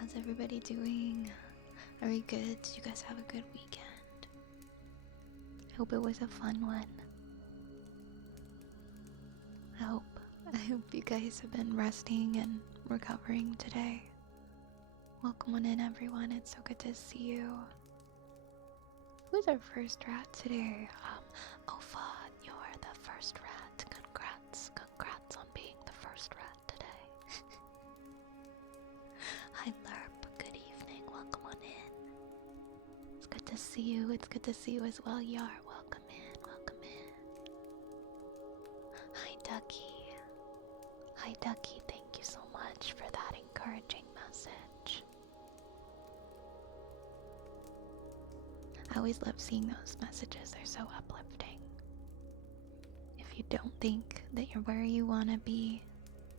How's everybody doing? Are we good? Did you guys have a good weekend? I hope it was a fun one. I hope you guys have been resting and recovering today. Welcome on in, everyone. It's so good to see you. Who's our first rat today? Ofa, you're the first rat. Congrats on being the first rat today. Hi Lerp, good evening, welcome on in. It's good to see you, it's good to see you as well, Yar, welcome in. Hi Ducky, thank you so much for that encouraging message. I always love seeing those messages, they're so uplifting. If you don't think that you're where you want to be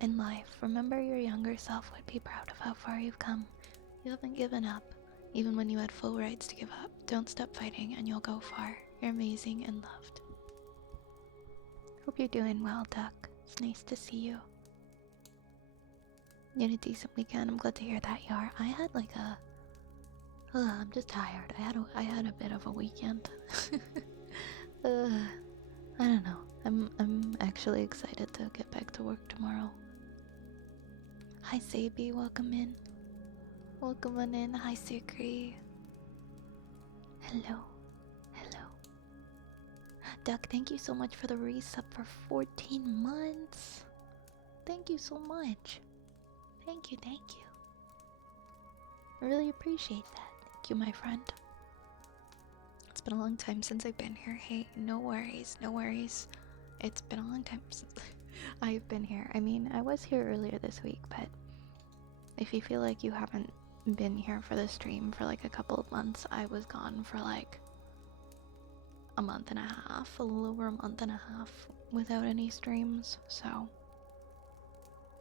in life, remember your younger self would be proud of how far you've come. You haven't given up, even when you had full rights to give up. Don't stop fighting and you'll go far. You're amazing and loved. Hope you're doing well, Duck. It's nice to see you. You had a decent weekend. I'm glad to hear that, Yar. I had like a... I'm just tired. I had a bit of a weekend. I don't know. I'm actually excited to get back to work tomorrow. Hi Sabi, welcome in. Welcome on in. Hi Sukri. Hello. Duck, thank you so much for the resub for 14 months. Thank you so much. Thank you. I really appreciate that. Thank you, my friend. It's been a long time since I've been here. Hey, no worries. It's been a long time since I've been here. I mean, I was here earlier this week, but if you feel like you haven't been here for the stream for like a couple of months, I was gone for like a month and a half, a little over a month and a half without any streams, so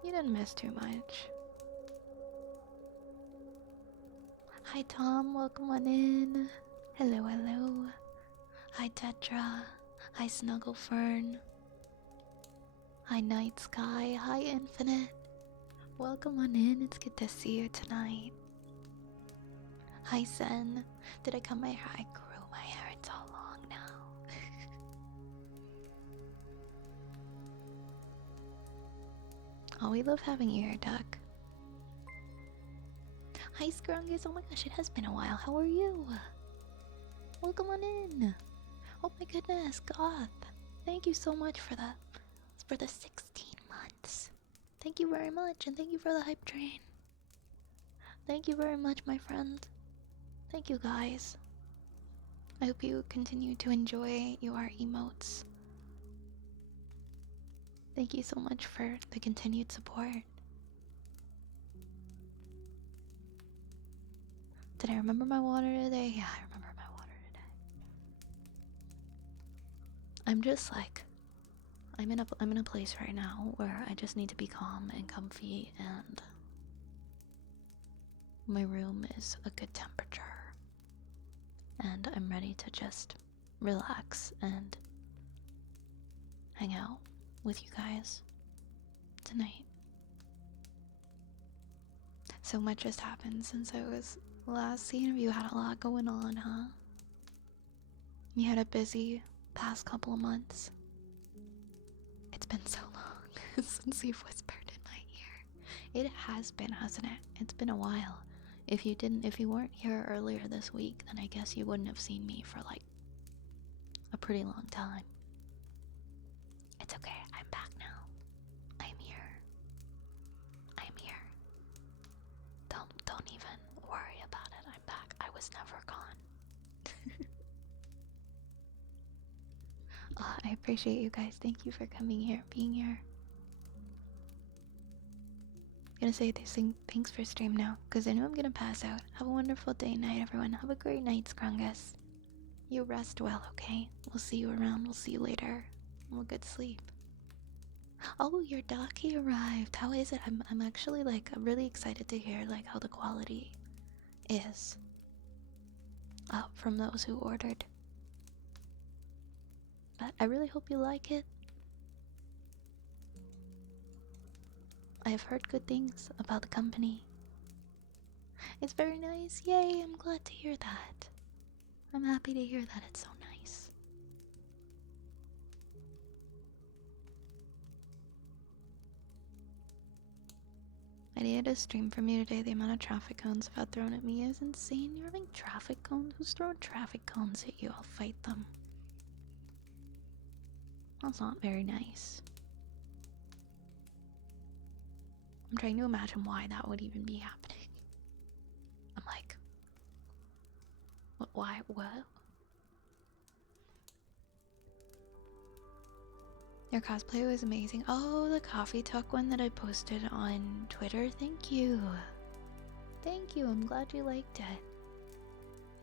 you didn't miss too much. Hi Tom, welcome on in. Hello. Hi Tetra. Hi Snugglefern. Hi Night Sky. Hi Infinite. Welcome on in. It's good to see you tonight. Hi Sen. Did I cut my hair? I grew my hair. It's all long now. Oh, we love having you here, Duck. Hi Scrungus. Oh my gosh, it has been a while. How are you? Welcome on in. Oh my goodness, Goth. Thank you so much for that. It's for the 16 months. Thank you very much, and thank you for the hype train. Thank you very much, my friend. Thank you, guys. I hope you continue to enjoy your emotes. Thank you so much for the continued support. Did I remember my water today? Yeah, I remember my water today. I'm just like, I'm in a place right now where I just need to be calm and comfy, and my room is a good temperature, and I'm ready to just relax and hang out with you guys tonight. So much just happened since I was last seen of you. Had a lot going on, huh? You had a busy past couple of months. It's been so long since you've whispered in my ear. It has been, hasn't it? It's been a while. If you weren't here earlier this week, then I guess you wouldn't have seen me for like a pretty long time. It's okay, I'm back now. I'm here. Don't even worry about it. I'm back. I was never gone. I appreciate you guys. Thank you for coming here, being here. I'm gonna say thanks for stream now, because I know I'm gonna pass out. Have a wonderful day and night, everyone. Have a great night, Scrungus. You rest well, okay? We'll see you around. We'll see you later. Have a good sleep. Oh, your Daki arrived. How is it? I'm actually like, I'm really excited to hear like how the quality is from those who ordered. But I really hope you like it. I have heard good things about the company. It's very nice. Yay, I'm glad to hear that. I'm happy to hear that it's so nice. I needed a stream from you today. The amount of traffic cones I've had thrown at me is insane. You're having traffic cones? Who's throwing traffic cones at you? I'll fight them. That's not very nice. I'm trying to imagine why that would even be happening. I'm like, why? What? Your cosplay was amazing. Oh, the coffee talk one that I posted on Twitter. Thank you. Thank you. I'm glad you liked it.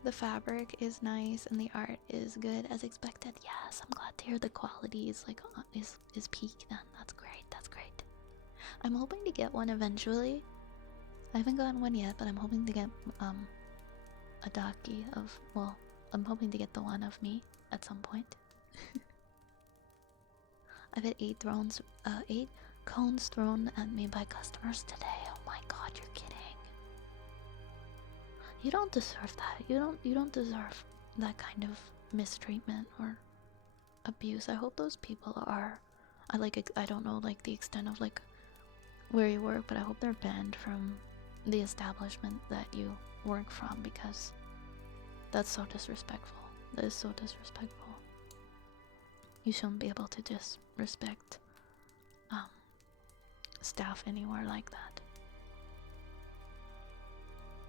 The fabric is nice and the art is good as expected. Yes, I'm glad to hear the quality is like is peak then. That's great. That's great. I'm hoping to get one eventually. I haven't gotten one yet, but I'm hoping to get a daki of, well, I'm hoping to get the one of me at some point. I've had 8 cones thrown at me by customers today. Oh my god, you're kidding. You don't deserve that. You don't deserve that kind of mistreatment or abuse. I hope those people are, I don't know like the extent of like where you work, but I hope they're banned from the establishment that you work from, because that's so disrespectful. That is so disrespectful. You shouldn't be able to disrespect staff anywhere like that.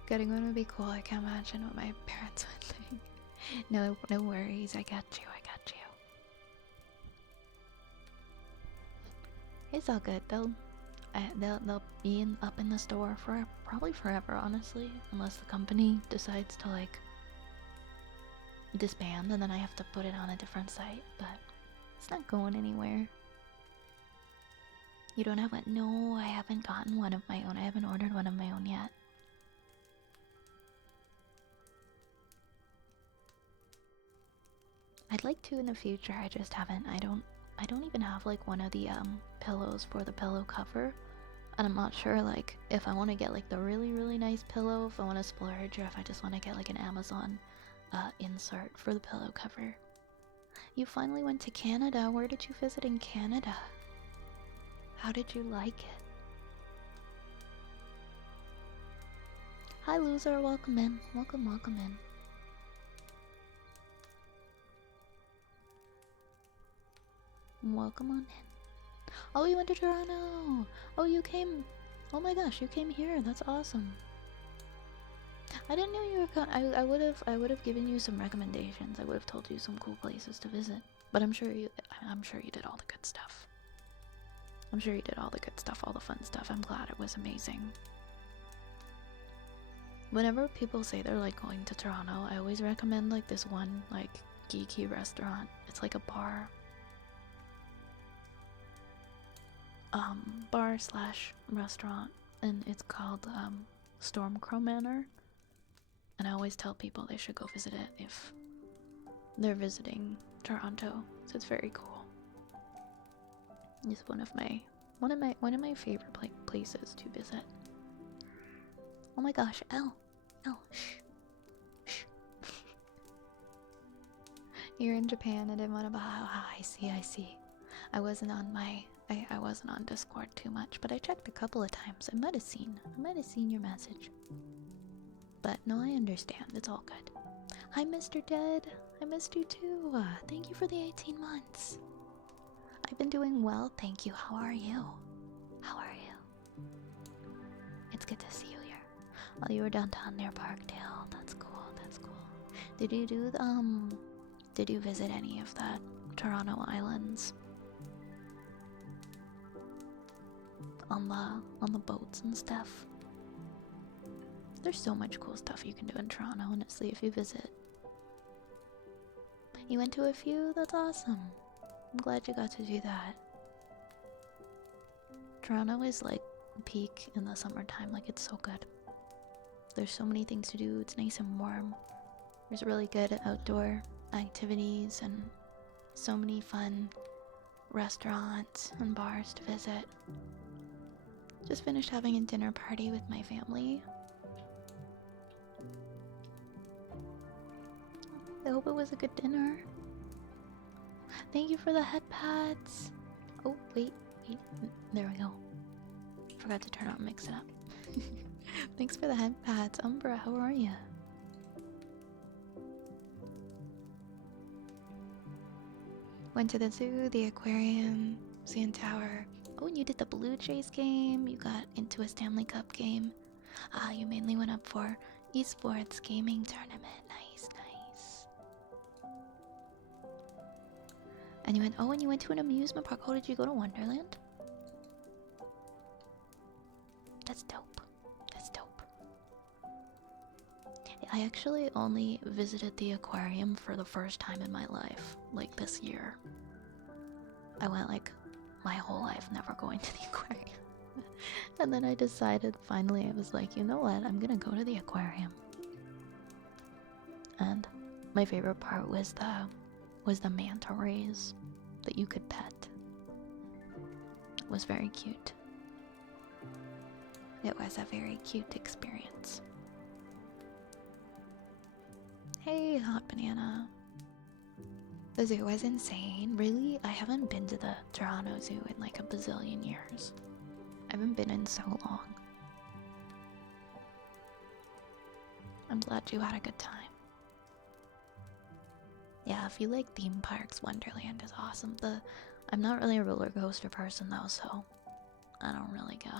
Getting one would be cool. I can't imagine what my parents would think. No worries. I got you. It's all good. They'll be up in the store for probably forever, honestly, unless the company decides to like disband, and then I have to put it on a different site. But it's not going anywhere. You don't have one? No, I haven't gotten one of my own. I haven't ordered one of my own yet. I'd like to in the future. I just haven't. I don't even have like one of the pillows for the pillow cover, and I'm not sure like if I want to get like the really nice pillow, if I want to splurge, or if I just want to get like an Amazon insert for the pillow cover. You finally went to Canada. Where did you visit in Canada? How did you like it? Hi loser, welcome in. Welcome in. Welcome on in. Oh, you went to Toronto. Oh, you came. Oh my gosh, you came here. That's awesome. I didn't know you were. I would have given you some recommendations. I would have told you some cool places to visit. But I'm sure you did all the good stuff. I'm sure you did all the good stuff, all the fun stuff. I'm glad it was amazing. Whenever people say they're like going to Toronto, I always recommend like this one like geeky restaurant. It's like a bar slash restaurant, and it's called Stormcrow Manor, and I always tell people they should go visit it if they're visiting Toronto. So it's very cool. It's one of my favorite places to visit. Oh my gosh, Elle, shh. You're in Japan. I didn't want to buy. I see. I wasn't on Discord too much, but I checked a couple of times. I might have seen your message. But no, I understand. It's all good. Hi, Mr. Dead. I missed you too. Thank you for the 18 months. I've been doing well, thank you. How are you? It's good to see you here. Oh, you were downtown near Parkdale. That's cool. Did you visit any of the Toronto Islands? On the boats and stuff. There's so much cool stuff you can do in Toronto, honestly, if you visit. You went to a few? That's awesome. I'm glad you got to do that. Toronto is like peak in the summertime, like it's so good. There's so many things to do, it's nice and warm. There's really good outdoor activities and so many fun restaurants and bars to visit. Just finished having a dinner party with my family. I hope it was a good dinner. Thank you for the head pads. Oh, wait. There we go. Forgot to turn on mix it up. Thanks for the head pads. Umbra, how are you? Went to the zoo, the aquarium, Sand Tower. Oh, and you did the Blue Jays game. You got into a Stanley Cup game. Ah, you mainly went up for esports gaming tournament. Nice. And you went, oh, and you went to an amusement park. Oh, did you go to Wonderland? That's dope. I actually only visited the aquarium for the first time in my life, like this year. I went like my whole life never going to the aquarium. And then I decided finally, I was like, you know what, I'm gonna go to the aquarium. And my favorite part was the manta rays that you could pet. It was very cute. It was a very cute experience. Hey, Hot Banana. The zoo was insane. Really? I haven't been to the Toronto Zoo in like a bazillion years. I haven't been in so long. I'm glad you had a good time. Yeah, if you like theme parks, Wonderland is awesome. I'm not really a roller coaster person though, so I don't really go.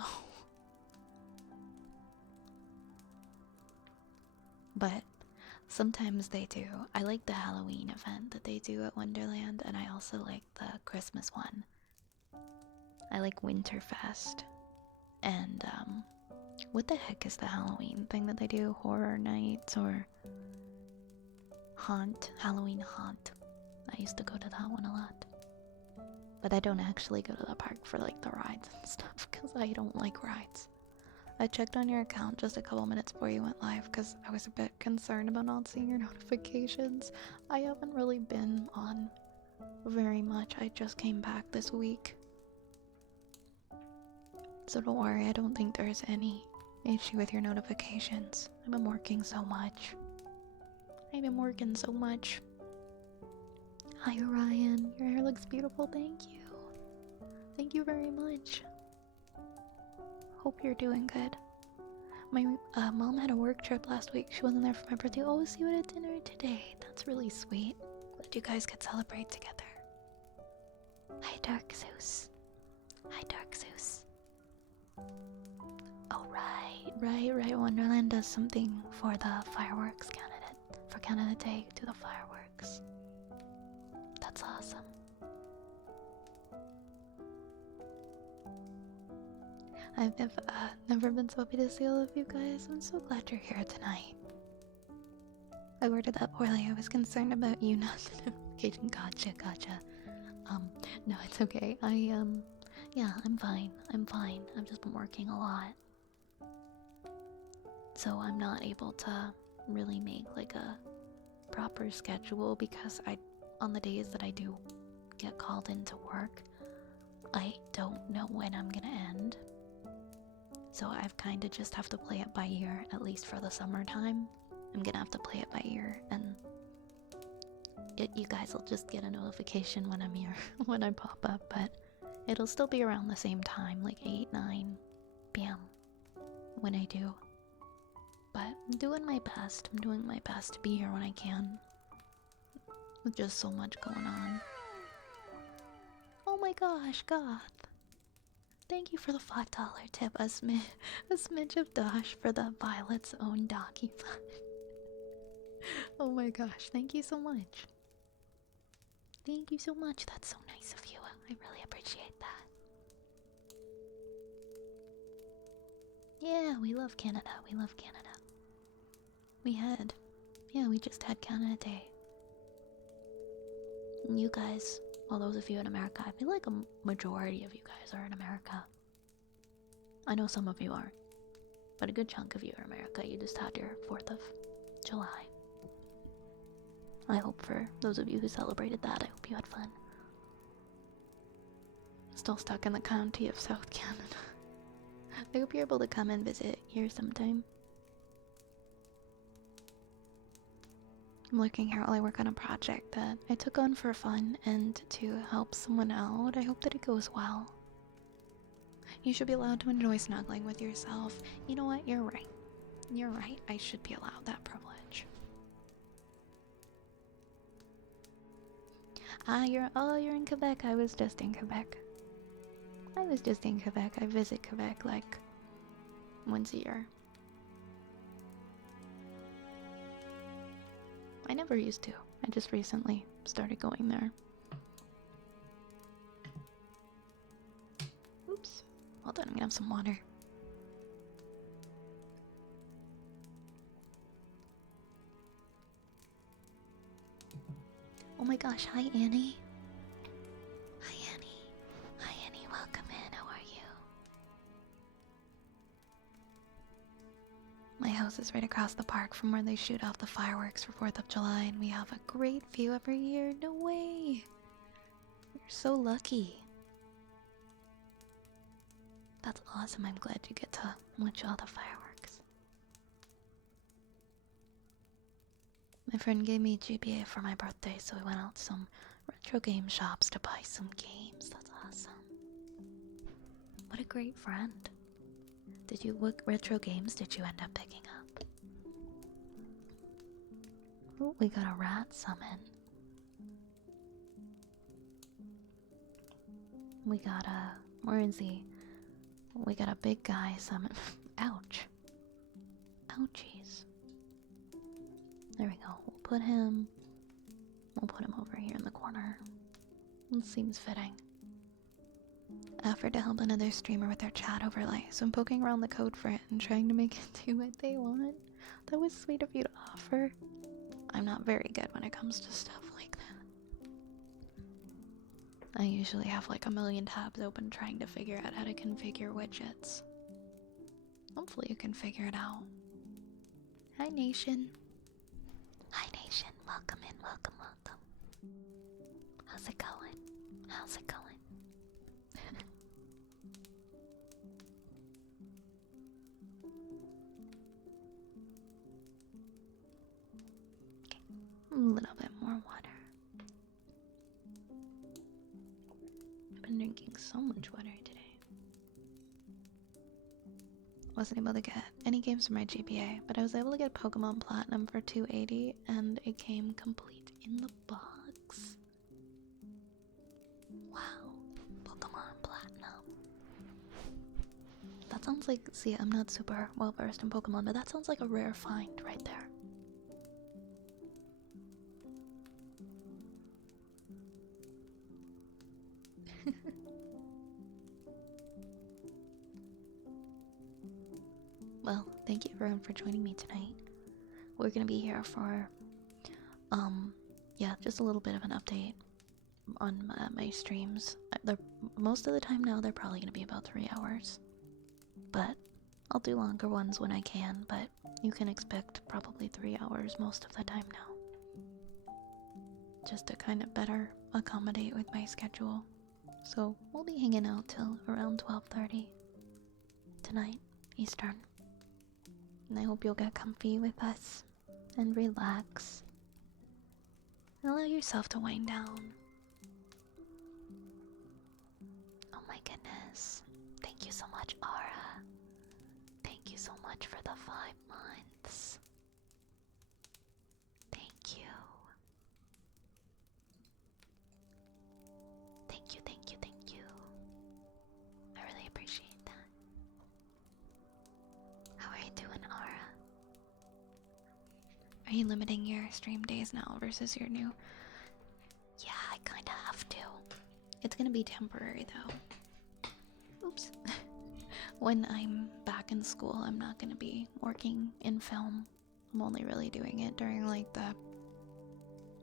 But sometimes they do. I like the Halloween event that they do at Wonderland, and I also like the Christmas one. I like Winterfest. And, what the heck is the Halloween thing that they do? Horror Nights or Halloween Haunt. I used to go to that one a lot. But I don't actually go to the park for like the rides and stuff, because I don't like rides. I checked on your account just a couple minutes before you went live because I was a bit concerned about not seeing your notifications. I haven't really been on very much. I just came back this week. So don't worry, I don't think there's any issue with your notifications. I've been working so much. Hi Ryan, your hair looks beautiful, thank you. Thank you very much. Hope you're doing good. My mom had a work trip last week. She wasn't there for my birthday. Oh, see you at dinner today. That's really sweet. Glad you guys could celebrate together. Hi, Dark Zeus. Oh, right. Wonderland does something for the fireworks candidate. For Canada Day, do the fireworks. That's awesome. I've never been so happy to see all of you guys. I'm so glad you're here tonight. I worded that poorly. I was concerned about you not the notification. Gotcha. No, it's okay. Yeah, I'm fine. I've just been working a lot. So I'm not able to really make like a proper schedule because on the days that I do get called into work, I don't know when I'm gonna end. So I've kind of just have to play it by ear, at least for the summertime. I'm gonna have to play it by ear, and you guys will just get a notification when I'm here, when I pop up, but it'll still be around the same time, like 8, 9 p.m. when I do. But I'm doing my best. I'm doing my best to be here when I can. With just so much going on. Oh my gosh, Goth. Thank you for the $5 tip, a smidge of Dosh for the Violet's own doggy fun. Oh my gosh, thank you so much. Thank you so much, that's so nice of you. I really appreciate that. Yeah, we love Canada, we just had Canada Day. And you guys, all those of you in America, I feel like a majority of you guys are in America. I know some of you aren't, but a good chunk of you are in America. You just had your 4th of July. I hope for those of you who celebrated that, I hope you had fun. Still stuck in the county of South Canada. I hope you're able to come and visit here sometime. I'm looking here while I work on a project that I took on for fun and to help someone out. I hope that it goes well. You should be allowed to enjoy snuggling with yourself. You know what? You're right. You're right. I should be allowed that privilege. Ah, you're in Quebec. I was just in Quebec. I visit Quebec like once a year. I never used to. I just recently started going there. Oops. Hold on, I'm gonna have some water. Oh my gosh, hi Annie. Hi Annie. Hi Annie, welcome in. How are you? My house is right across the park from where they shoot off the fireworks for 4th of July, and we have a great view every year. No way! You're so lucky. That's awesome. I'm glad you get to watch all the fireworks. My friend gave me GBA for my birthday, so we went out to some retro game shops to buy some games. That's awesome. What a great friend. What retro games did you end up picking up? Oh, we got a rat summon. We got a... Where is he? We got a big guy summon. Ouch. Ouchies. There we go. We'll put him over here in the corner. It seems fitting. I offered to help another streamer with their chat overlay, so I'm poking around the code for it and trying to make it do what they want. That was sweet of you to offer. I'm not very good when it comes to stuff like that. I usually have like a million tabs open trying to figure out how to configure widgets. Hopefully you can figure it out. Hi Nation. Hi Nation, welcome in, welcome. How's it going? How's it going? Okay, a little bit more water. I've been drinking so much water today. Wasn't able to get any games for my GBA, but I was able to get Pokemon Platinum for $280, and it came complete in the box. Wow, Pokemon Platinum. That sounds like, see, I'm not super well versed in Pokemon, but that sounds like a rare find right there. Well, thank you everyone for joining me tonight. We're gonna be here for, yeah, just a little bit of an update on my streams. Most of the time now, they're probably gonna be about 3 hours. But I'll do longer ones when I can, but you can expect probably 3 hours most of the time now. Just to kind of better accommodate with my schedule. So we'll be hanging out till around 12:30 tonight, Eastern. And I hope you'll get comfy with us and relax. And allow yourself to wind down. Oh my goodness. Thank you so much, Ara. Thank you so much for the 5 months. Thank you. Thank you, thank you, thank you. I really appreciate that. How are you doing, Ara? Are you limiting your stream days now versus your new? Yeah, I kinda have to. It's gonna be temporary though. Oops. When I'm back in school, I'm not gonna be working in film. I'm only really doing it during like the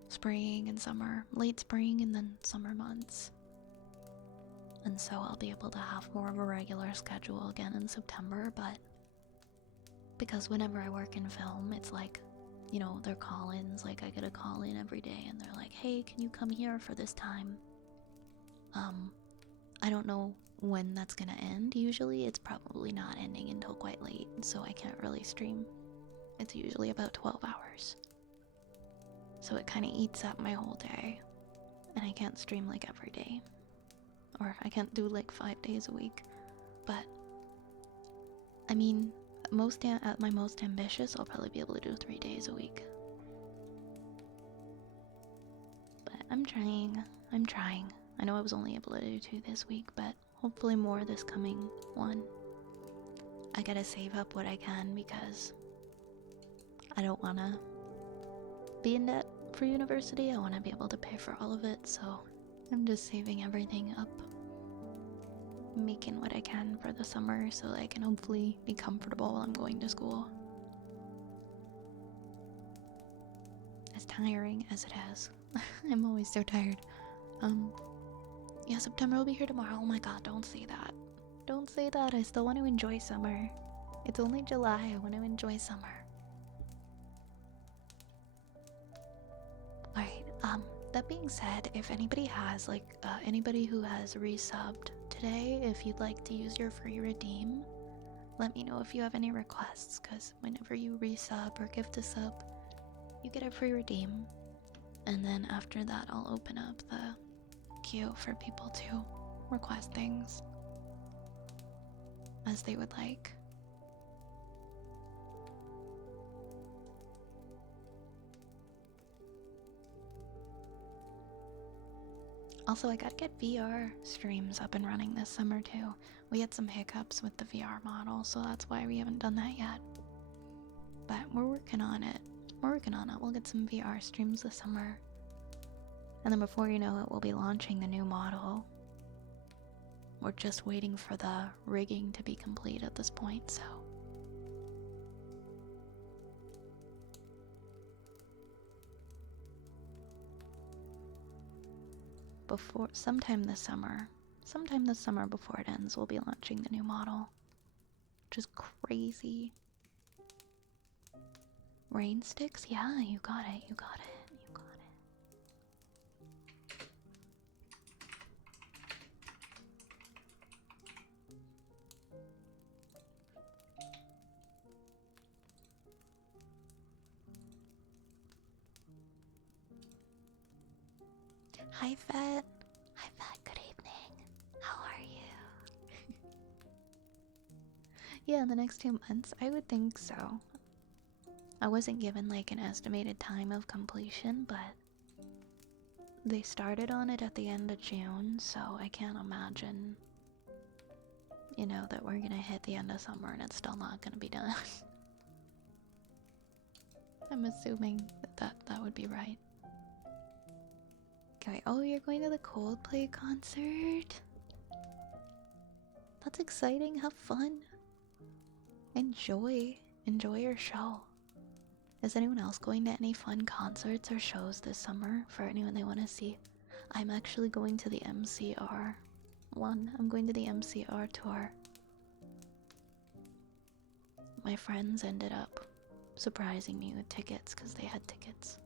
spring and summer, late spring and then summer months. And so I'll be able to have more of a regular schedule again in September, but because whenever I work in film, it's like, you know, they're call-ins, like I get a call in every day and they're like, hey, can you come here for this time? I don't know when that's gonna end. Usually it's probably not ending until quite late, so I can't really stream. It's usually about 12 hours. So it kind of eats up my whole day. And I can't stream like every day. Or I can't do like 5 days a week. But I mean, at my most ambitious, I'll probably be able to do 3 days a week. But I'm trying. I know I was only able to do 2 this week, but hopefully more this coming one. I gotta save up what I can because I don't wanna be in debt for university. I wanna be able to pay for all of it, so I'm just saving everything up. Making what I can for the summer so that I can hopefully be comfortable while I'm going to school. As tiring as it is. I'm always so tired. Yeah, September will be here tomorrow. Oh my god, don't say that. Don't say that. I still want to enjoy summer. It's only July. I want to enjoy summer. Alright, that being said, if anybody has, anybody who has resubbed today, if you'd like to use your free redeem, let me know if you have any requests, because whenever you resub or gift a sub, you get a free redeem. And then after that, I'll open up the queue for people to request things as they would like. Also, I gotta get VR streams up and running this summer too. We had some hiccups with the VR model, so that's why we haven't done that yet. But we're working on it. We'll get some VR streams this summer. And then before you know it, we'll be launching the new model. We're just waiting for the rigging to be complete at this point, so. Sometime this summer before it ends, we'll be launching the new model. Which is crazy. Rain sticks? Yeah, you got it. Hi, Fett. Good evening. How are you? Yeah, in the next 2 months, I would think so. I wasn't given like an estimated time of completion, but they started on it at the end of June, so I can't imagine, that we're gonna hit the end of summer and it's still not gonna be done. I'm assuming that would be right. Okay, oh, you're going to the Coldplay concert? That's exciting, have fun. Enjoy your show. Is anyone else going to any fun concerts or shows this summer for anyone they want to see? I'm actually going to the MCR one. I'm going to the MCR tour. My friends ended up surprising me with tickets because they had tickets.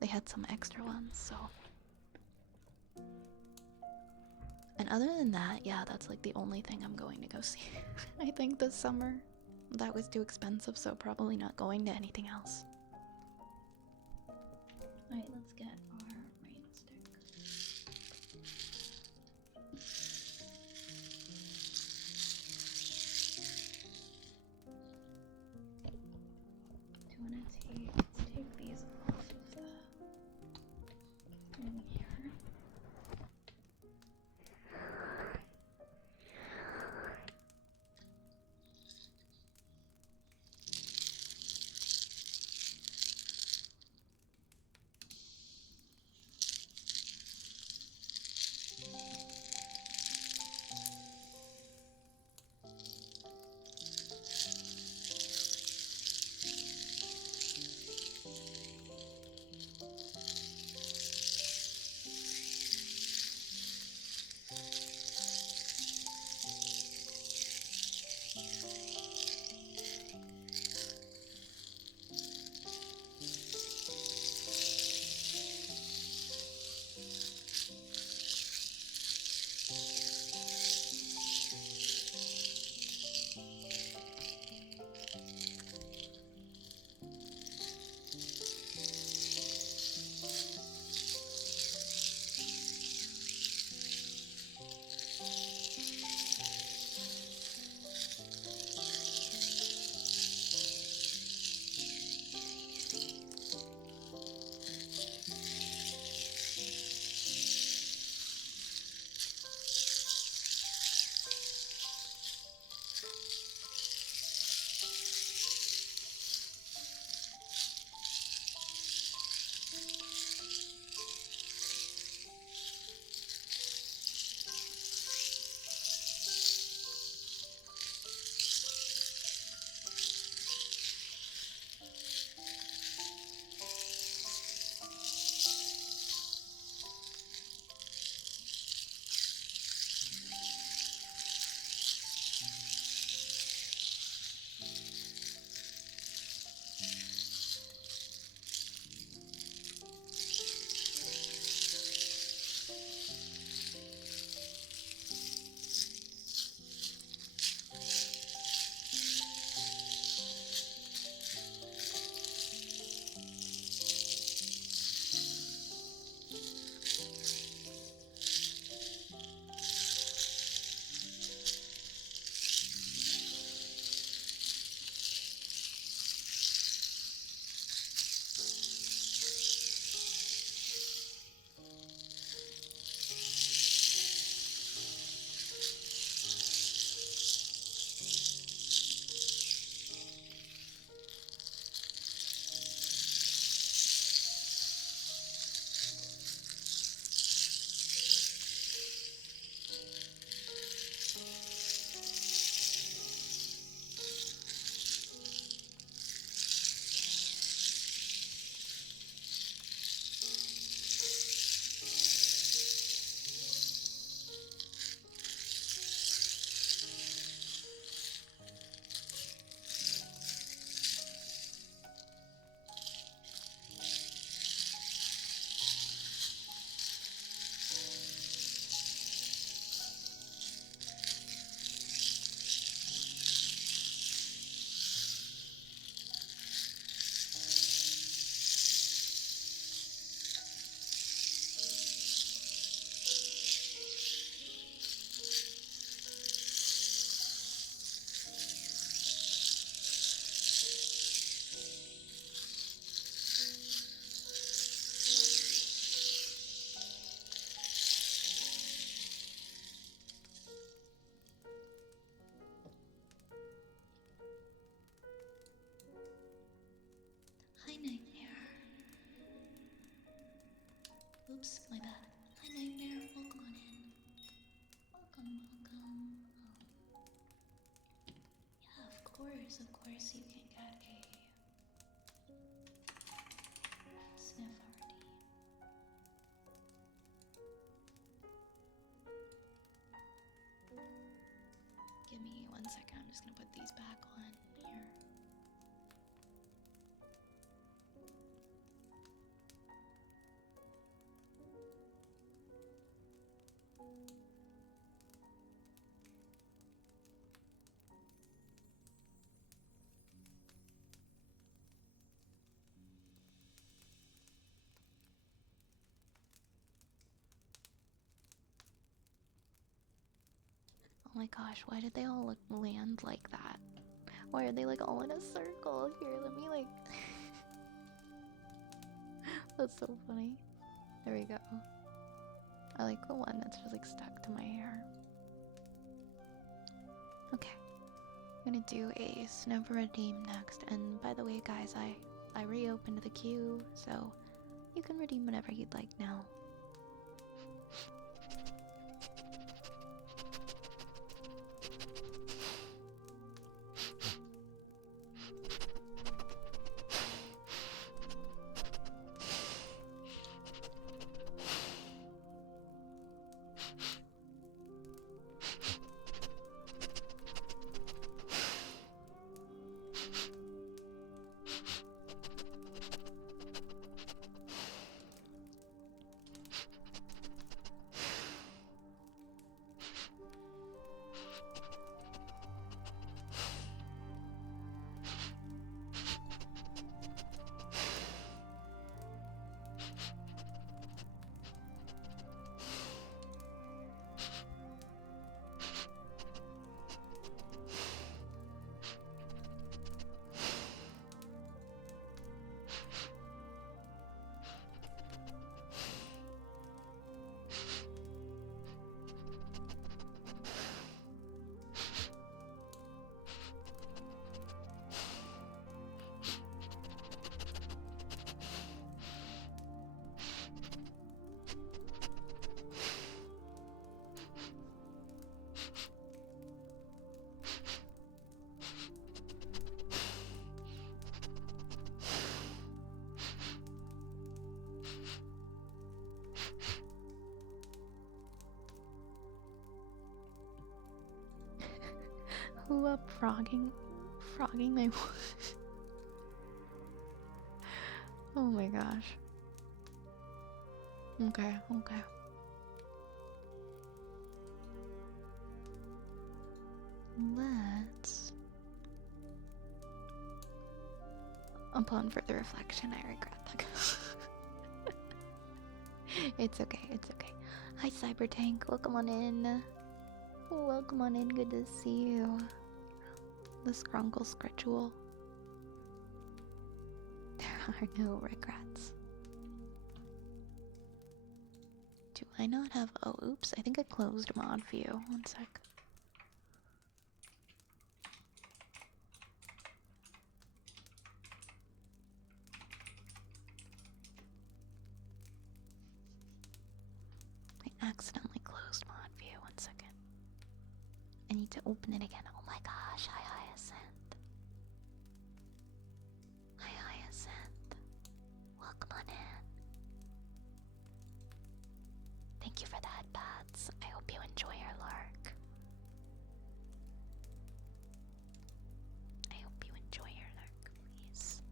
They had some extra ones, so. And other than that, yeah, that's like the only thing I'm going to go see. I think this summer. That was too expensive, so probably not going to anything else. Alright, let's get our rain stick. Do you want to take these off of the in here? Oops, my bad. Hi, Nightmare. Welcome on in. Welcome, welcome. Yeah, of course you can get a sniff already. Give me 1 second, I'm just gonna put these back on here. Oh my gosh, why did they all land like that? Why are they like all in a circle? Here, let me like... That's so funny. There we go. I like the one that's just like stuck to my hair. Okay. I'm gonna do a Sniper Redeem next. And by the way, guys, I reopened the queue, so you can redeem whatever you'd like now. Who up frogging my voice? Oh my gosh. Okay. Let's... Upon further reflection, I regret that. It's okay. Hi, Cybertank. Welcome on in. Welcome on in. Good to see you. The Scrunkle Scritchul. There are no regrets. Do I not have... Oh, oops. I think I closed mod view. 1 sec. I accidentally closed mod view. 1 second. I need to open it again. Oh my gosh. Hi, Hyacinth. Hi, Hyacinth. Welcome on in. Thank you for the headpads. I hope you enjoy your lark. I hope you enjoy your lark, please.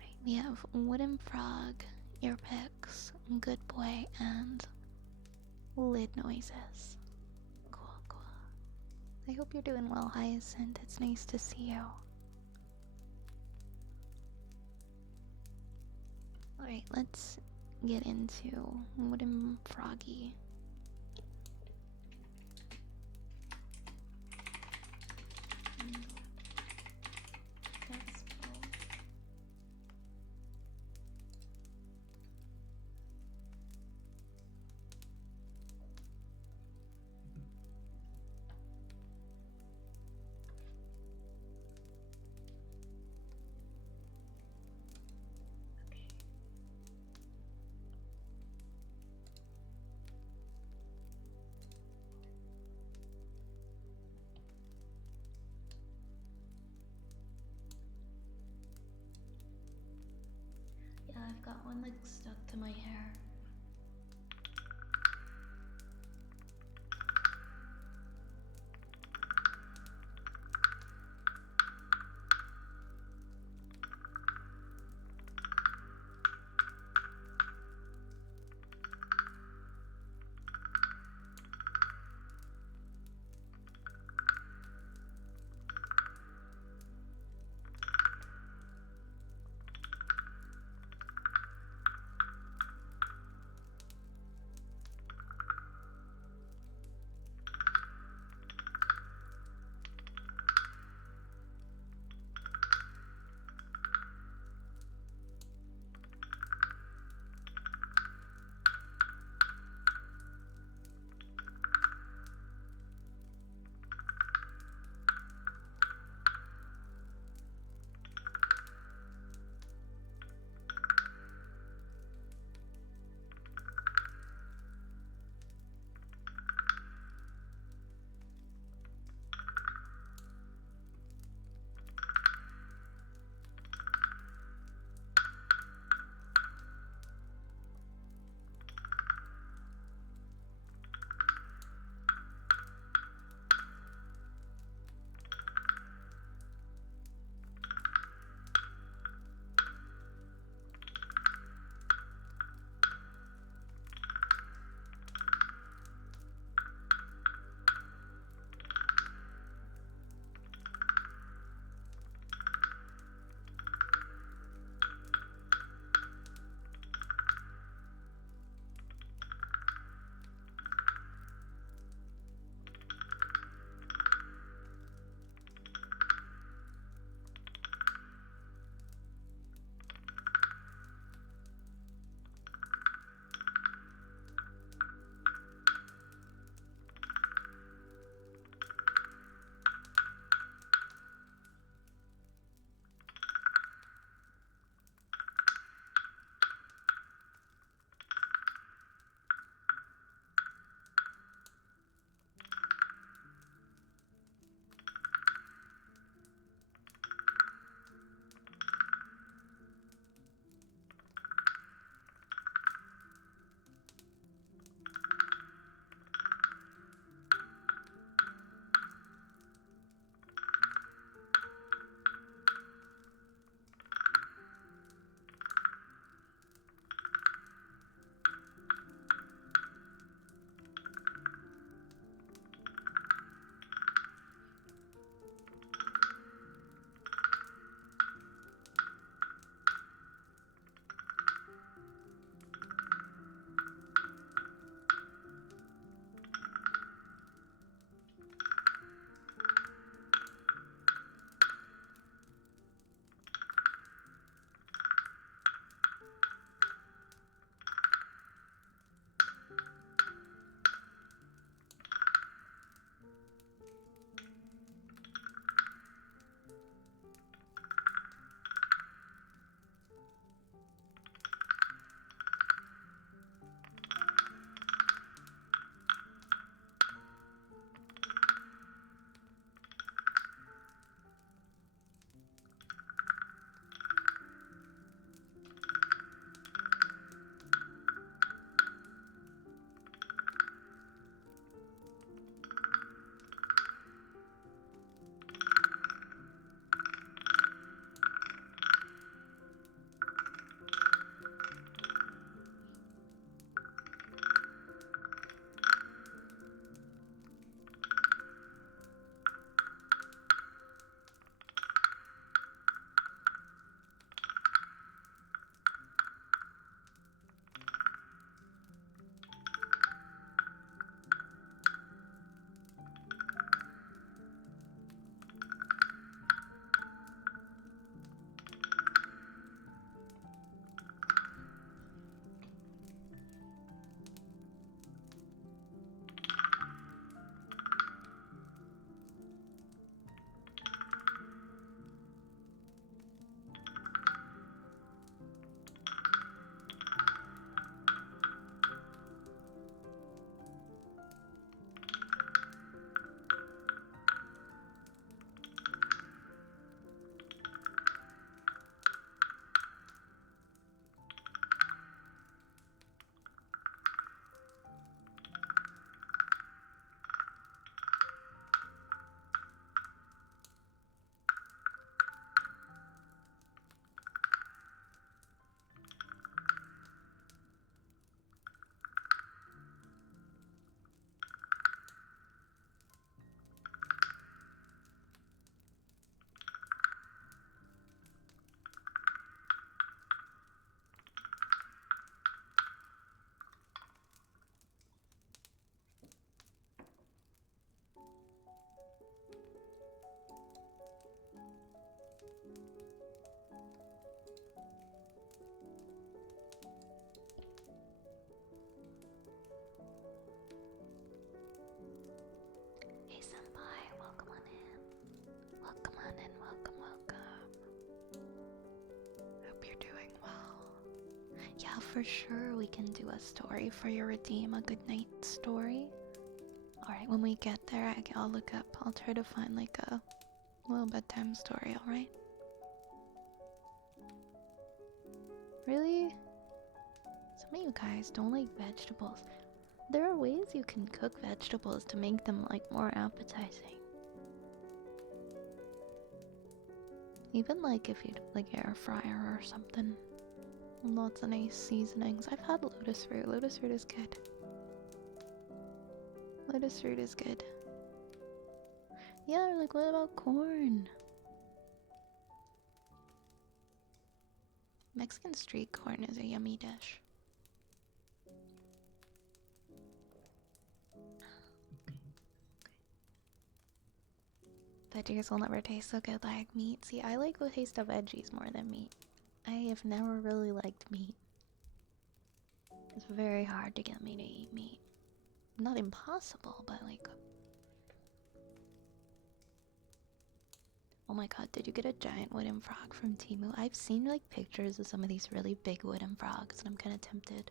Right, we have Wooden Frog, Ear Picks, Good Boy, and Lid Noises. Cool. I hope you're doing well, Hyacinth. It's nice to see you. Alright, let's get into Wooden Froggy. That's cool. got one like stuck to my hair. Yeah, for sure we can do a story for your redeem, a good night story. Alright, when we get there, I'll look up. I'll try to find like a little bedtime story, alright? Really? Some of you guys don't like vegetables. There are ways you can cook vegetables to make them like more appetizing. Even like if you like air fryer or something. Lots of nice seasonings. I've had lotus fruit. Lotus fruit is good. Lotus fruit is good. Yeah, like what about corn? Mexican street corn is a yummy dish. Veggies will never taste so good like meat. See, I like the taste of veggies more than meat. I have never really liked meat. It's very hard to get me to eat meat. Not impossible, but like... Oh my god, did you get a giant wooden frog from Temu? I've seen like pictures of some of these really big wooden frogs, and I'm kind of tempted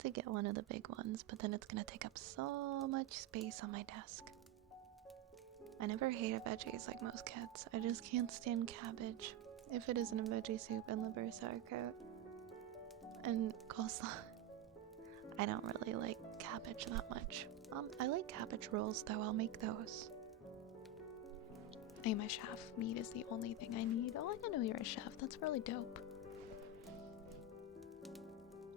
to get one of the big ones, but then it's gonna take up so much space on my desk. I never hated veggies like most kids. I just can't stand cabbage if it isn't a veggie soup and liver sauerkraut. And coleslaw. I don't really like cabbage that much. I like cabbage rolls though, I'll make those. I am a chef. Meat is the only thing I need. Oh, I didn't know you're a chef. That's really dope.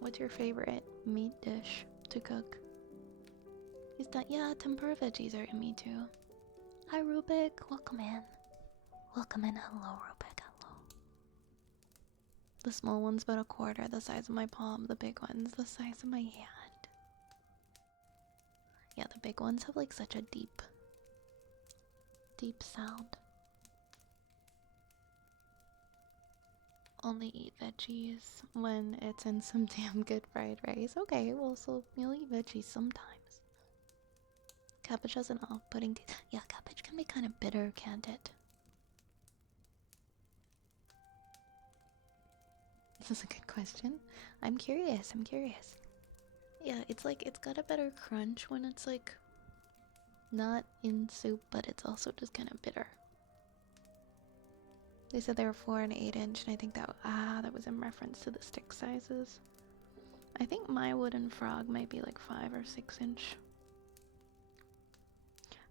What's your favorite meat dish to cook? Is that, yeah, tempura veggies are in me too. Hi Rubik, welcome in. Welcome in, hello Rubik, hello. The small one's about a quarter the size of my palm, the big one's the size of my hand. Yeah, the big ones have like such a deep sound. Only eat veggies when it's in some damn good fried rice. Okay, well, so you'll eat veggies sometimes. Cabbage has an off-putting taste. Yeah, cabbage can be kind of bitter, can't it? This is a good question. I'm curious. Yeah, it's like, it's got a better crunch when it's like not in soup, but it's also just kind of bitter. They said they were 4 and 8 inch, and I think that was in reference to the stick sizes. I think my wooden frog might be like 5 or 6 inch.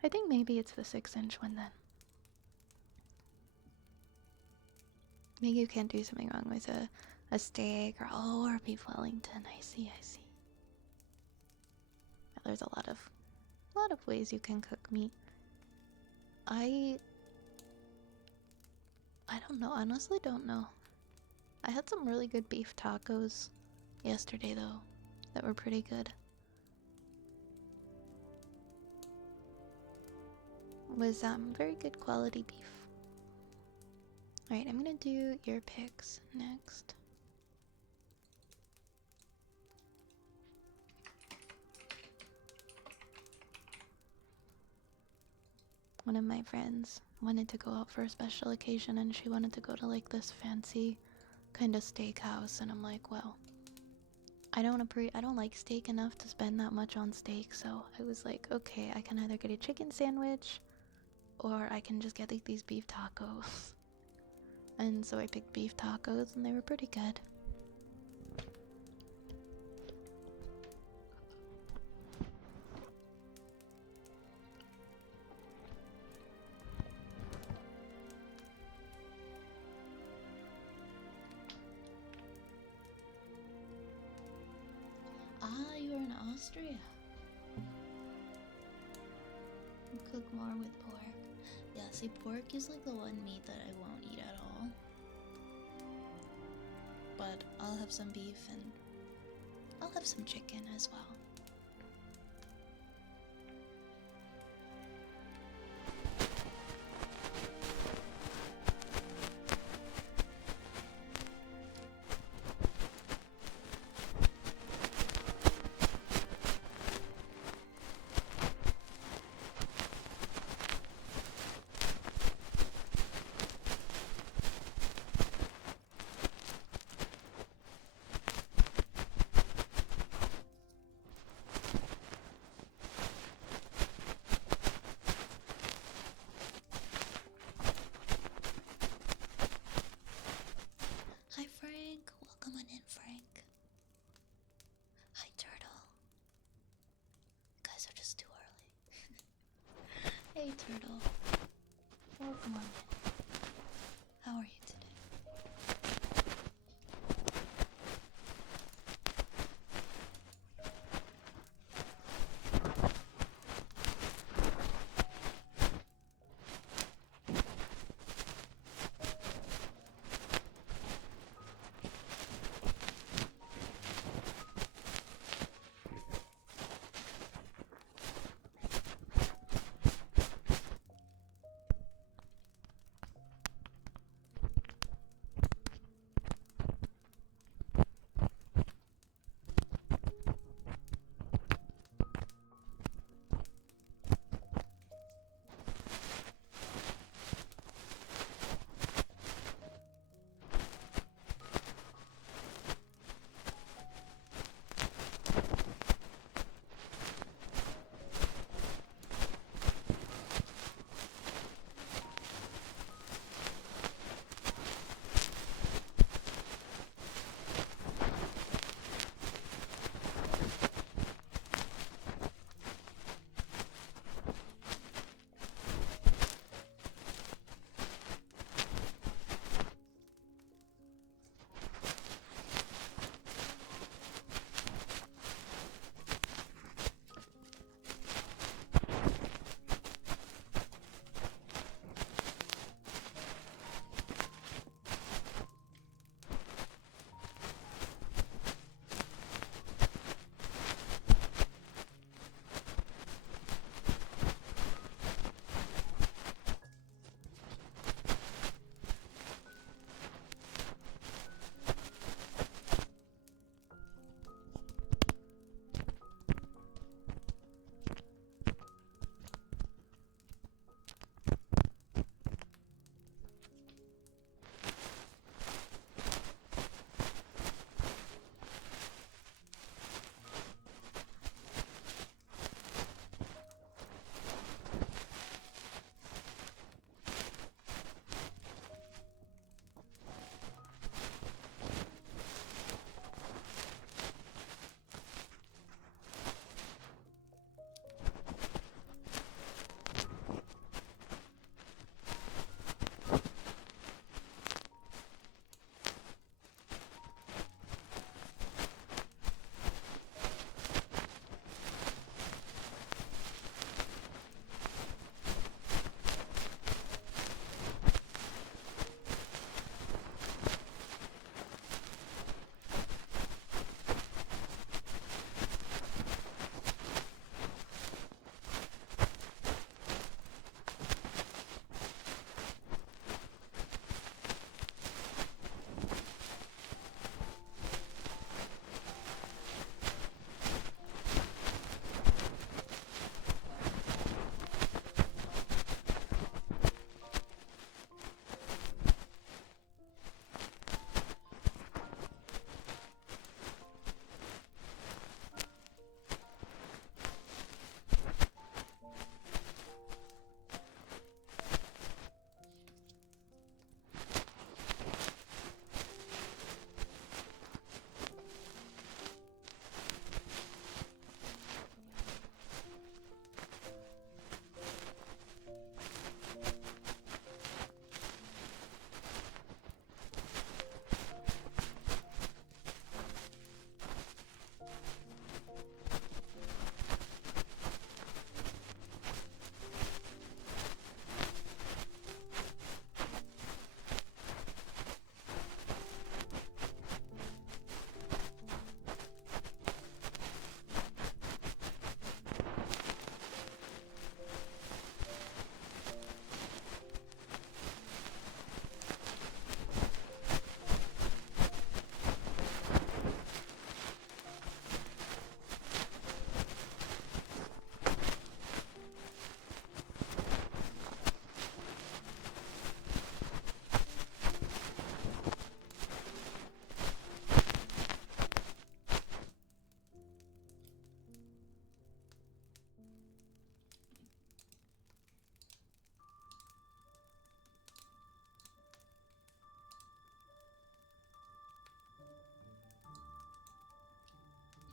I think maybe it's the 6 inch one then. Maybe you can't do something wrong with a steak or beef Wellington. I see. Yeah, there's a lot of ways you can cook meat. I don't know. Honestly, don't know. I had some really good beef tacos yesterday though, that were pretty good. Was very good quality beef. Alright, I'm gonna do ear picks next. One of my friends wanted to go out for a special occasion, and she wanted to go to like this fancy kind of steakhouse, and I'm like, well, I don't like steak enough to spend that much on steak, so I was like, okay, I can either get a chicken sandwich or I can just get like these beef tacos. And so I picked beef tacos, and they were pretty good. Ah, you are in Austria. You cook more with pork. Yeah, see, pork is like the one meat that I won't eat at all. But I'll have some beef, and I'll have some chicken as well. Hey, Turtle. Welcome on in. How are you today?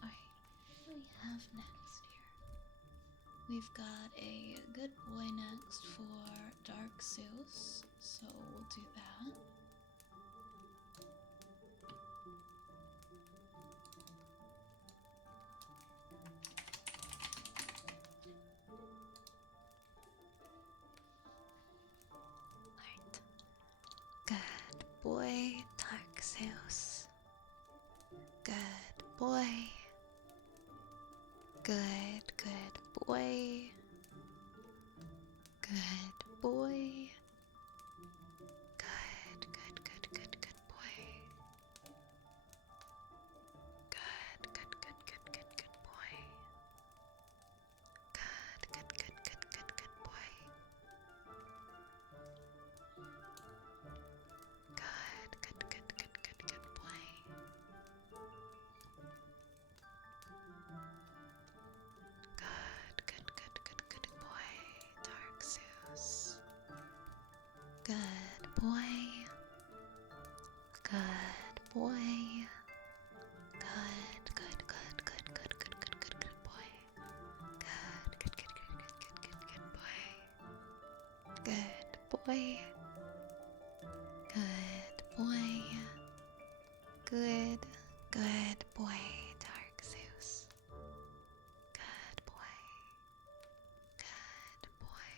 Alright, what do we have next here? We've got a good boy next for Dark Zeus, so we'll do that. Alright. Good boy, Dark Zeus. Good boy. Good boy. Good boy. Good boy. Good boy. Good boy. Good boy. Good boy, Dark Zeus. Good boy. Good boy. Good boy. Good boy. Good boy. Good boy, Dark Zeus. Good boy. Good boy.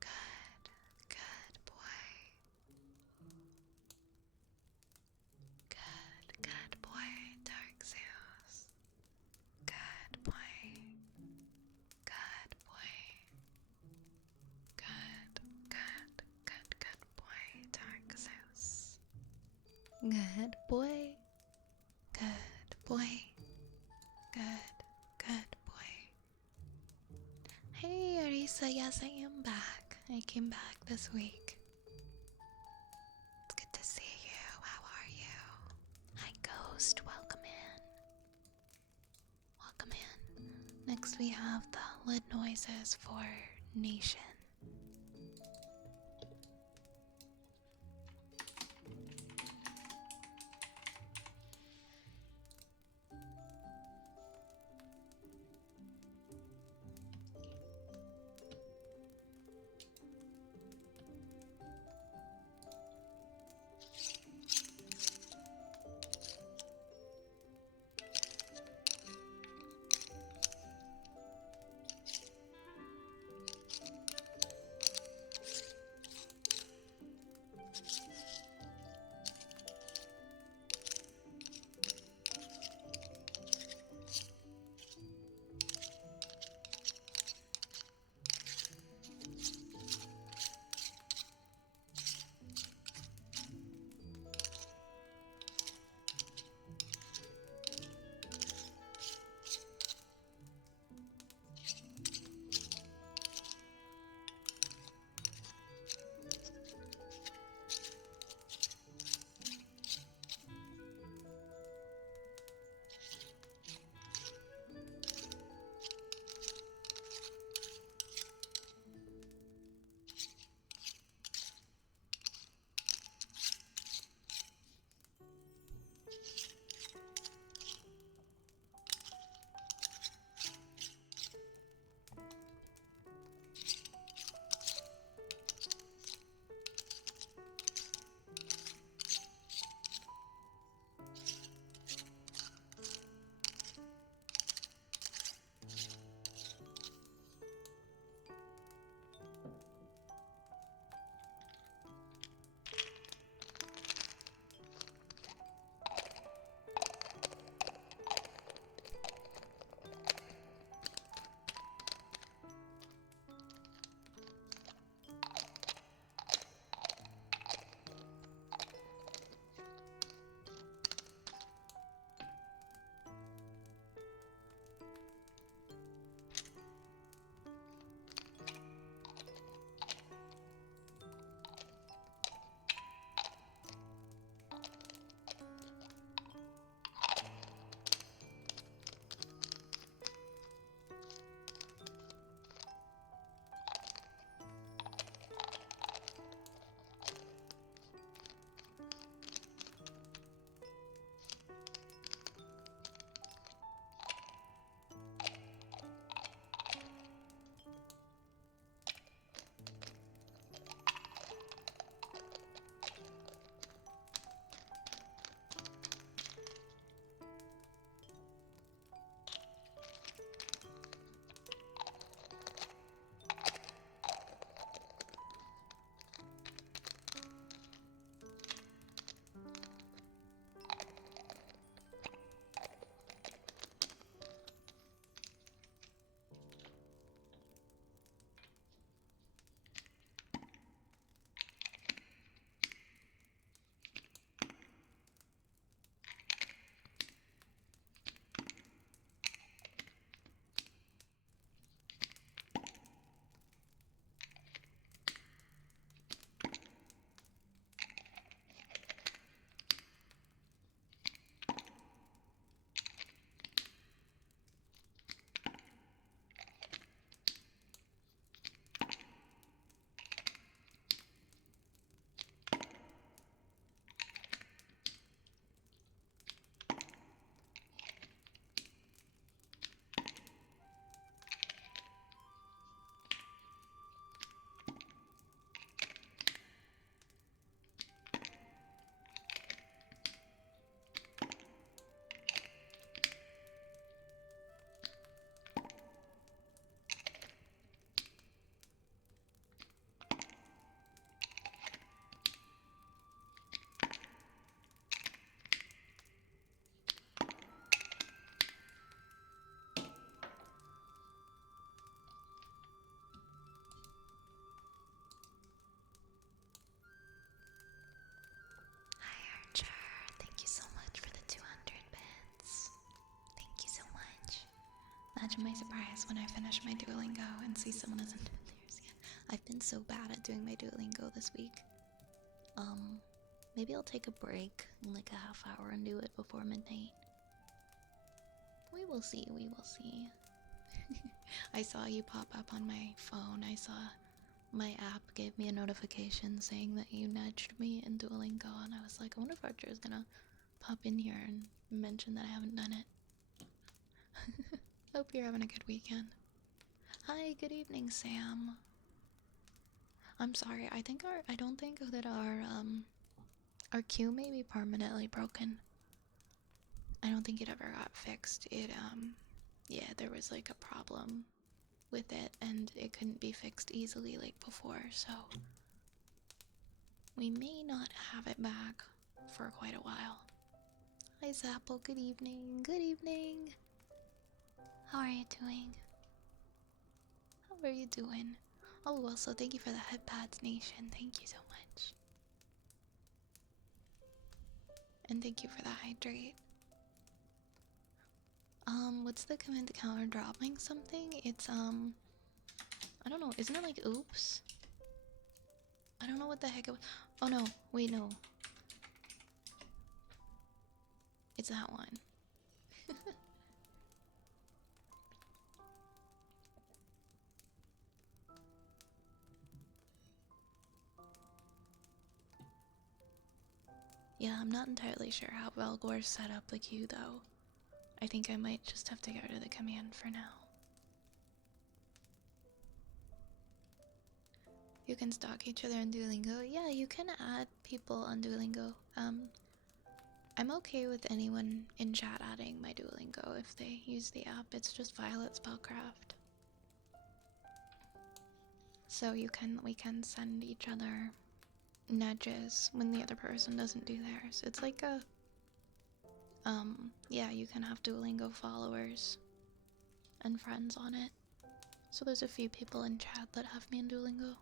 Good boy. Good boy, Dark Zeus. Good boy. Good boy. Good boy, Dark Zeus. Good boy. Good boy. Good boy. Hey Arisa, yes I am back. I came back this week. It's good to see you. How are you? Hi Ghost, welcome in. Welcome in. Next we have the lid noises for Nation. surprise when I finish my Duolingo and see someone hasn't done theirs yet. I've been so bad at doing my Duolingo this week. Maybe I'll take a break in like a half hour and do it before midnight. We will see, we will see. I saw you pop up on my phone. I saw my app gave me a notification saying that you nudged me in Duolingo, and I was like, I wonder if Archer is gonna pop in here and mention that I haven't done it. Hope you're having a good weekend. Hi, good evening, Sam. I'm sorry, I don't think that our queue may be permanently broken. I don't think it ever got fixed. Yeah, there was like a problem with it and it couldn't be fixed easily like before, so we may not have it back for quite a while. Hi Zapple, good evening. Good evening. How are you doing? How are you doing? Oh, also thank you for the headpads, Nation. Thank you so much. And thank you for the hydrate. What's the command counter dropping something? It's I don't know, isn't it like oops? I don't know what the heck it was. Oh no, wait, no. It's that one. Yeah, I'm not entirely sure how Velgor set up the queue though. I think I might just have to go to the command for now. You can stalk each other on Duolingo. Yeah, you can add people on Duolingo. I'm okay with anyone in chat adding my Duolingo if they use the app. It's just Violet Spellcraft. So we can send each other nudges when the other person doesn't do theirs. It's like a yeah, you can have Duolingo followers and friends on it. So there's a few people in chat that have me in Duolingo.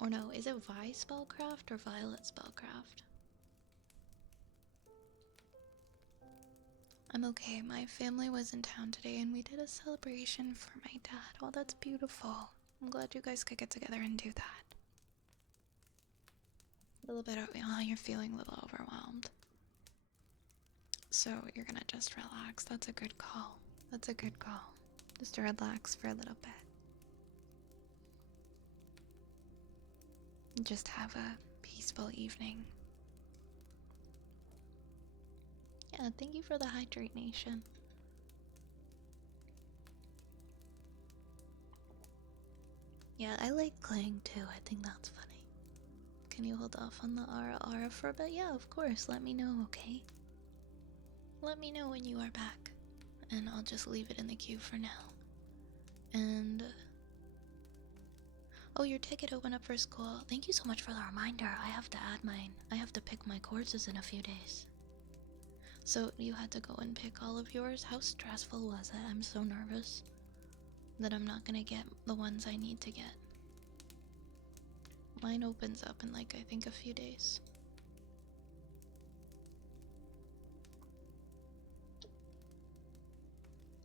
Or no, is it Vi Spellcraft or Violet Spellcraft? I'm okay. My family was in town today and we did a celebration for my dad. Oh, that's beautiful. I'm glad you guys could get together and do that. A little bit of, oh, you're feeling a little overwhelmed. So you're gonna just relax. That's a good call. That's a good call. Just to relax for a little bit. Just have a peaceful evening. Yeah, thank you for the hydrate, Nation. Yeah, I like Clang too. I think that's funny. Can you hold off on the Ara for a bit? Yeah, of course. Let me know, okay? Let me know when you are back. And I'll just leave it in the queue for now. And oh, your ticket opened up for school. Thank you so much for the reminder. I have to add mine. I have to pick my courses in a few days. So you had to go and pick all of yours? How stressful was it? I'm so nervous that I'm not gonna get the ones I need to get. Mine opens up in like, I think a few days.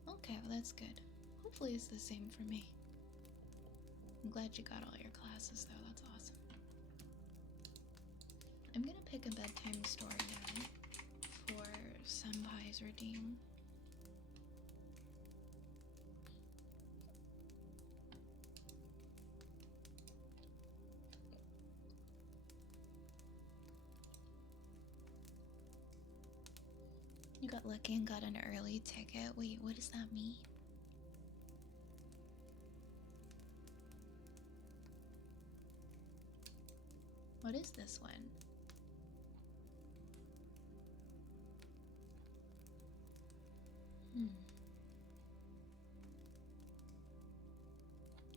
Okay, well that's good. Hopefully it's the same for me. I'm glad you got all your classes though, that's awesome. I'm gonna pick a bedtime story now for Senpai's redeem. You got lucky and got an early ticket. Wait, what does that mean? What is this one?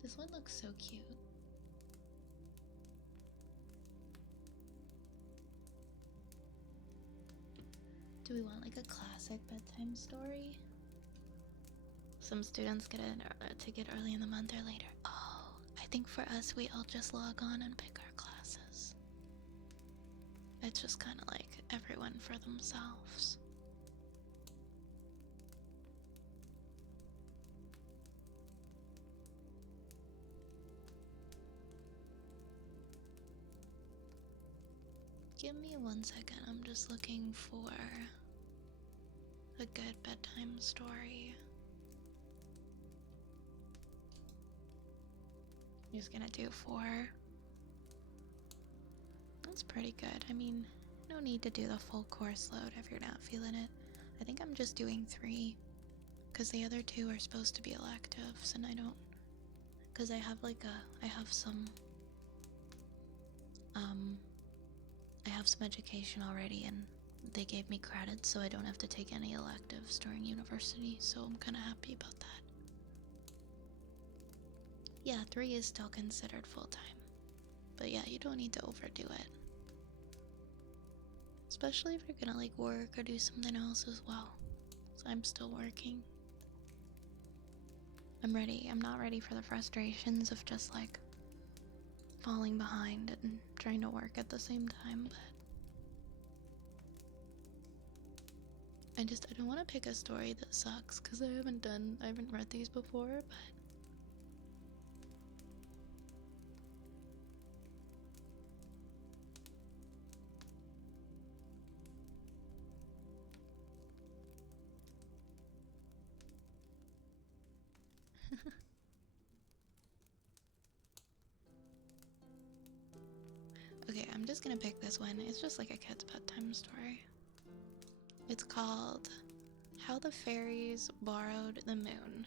This one looks so cute. Do we want like a classic bedtime story? Some students get a ticket early in the month or later. Oh, I think for us we all just log on and pick our classes. It's just kind of like everyone for themselves. Give me 1 second, I'm just looking for a good bedtime story. I'm just gonna do 4. That's pretty good. I mean, no need to do the full course load if you're not feeling it. I think I'm just doing 3, because the other 2 are supposed to be electives, and I don't, because I have I have some education already, and they gave me credit, so I don't have to take any electives during university, so I'm kind of happy about that. Yeah, 3 is still considered full-time, but yeah, you don't need to overdo it. Especially if you're gonna like work or do something else as well. So I'm still working. I'm ready. I'm not ready for the frustrations of just like falling behind and trying to work at the same time, but I don't want to pick a story that sucks because I haven't read these before, but okay, I'm just gonna pick this one. It's just like a kid's bedtime story. It's called How the Fairies Borrowed the Moon.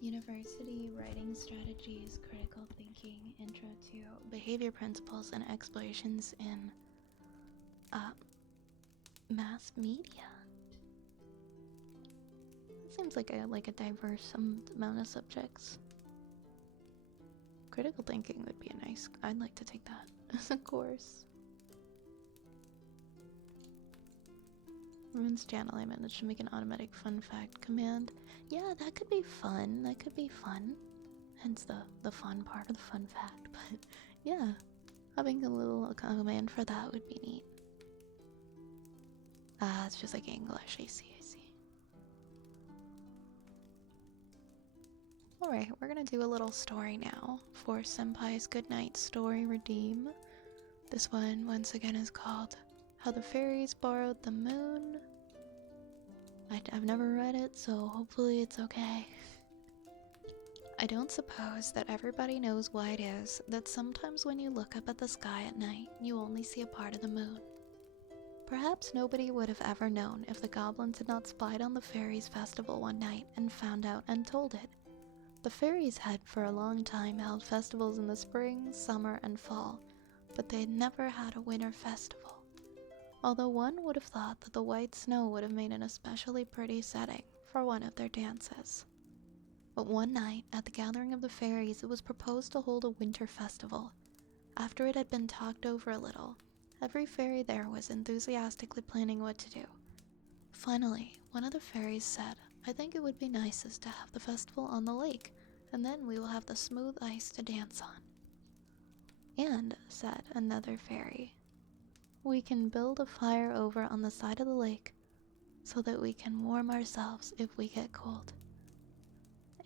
University Writing Strategies, Critical Thinking, Intro to Behavior Principles and Explorations in Mass Media. That seems like a diverse amount of subjects. Critical thinking would be a nice. I'd like to take that as a course. Ruins channel. I managed to make an automatic fun fact command. Yeah, that could be fun. That could be fun. Hence the fun part of the fun fact. But yeah, having a little command for that would be neat. It's just like English. I see. Alright, we're gonna do a little story now for Senpai's Goodnight Story Redeem. This one, once again, is called How the Fairies Borrowed the Moon. I've never read it, so hopefully it's okay. I don't suppose that everybody knows why it is that sometimes when you look up at the sky at night, you only see a part of the moon. Perhaps nobody would have ever known if the goblins had not spied on the fairies' festival one night and found out and told it. The fairies had for a long time held festivals in the spring, summer, and fall, but they had never had a winter festival. Although one would have thought that the white snow would have made an especially pretty setting for one of their dances. But one night, at the gathering of the fairies, it was proposed to hold a winter festival. After it had been talked over a little, every fairy there was enthusiastically planning what to do. Finally, one of the fairies said, I think it would be nicest to have the festival on the lake, and then we will have the smooth ice to dance on. And, said another fairy, we can build a fire over on the side of the lake so that we can warm ourselves if we get cold.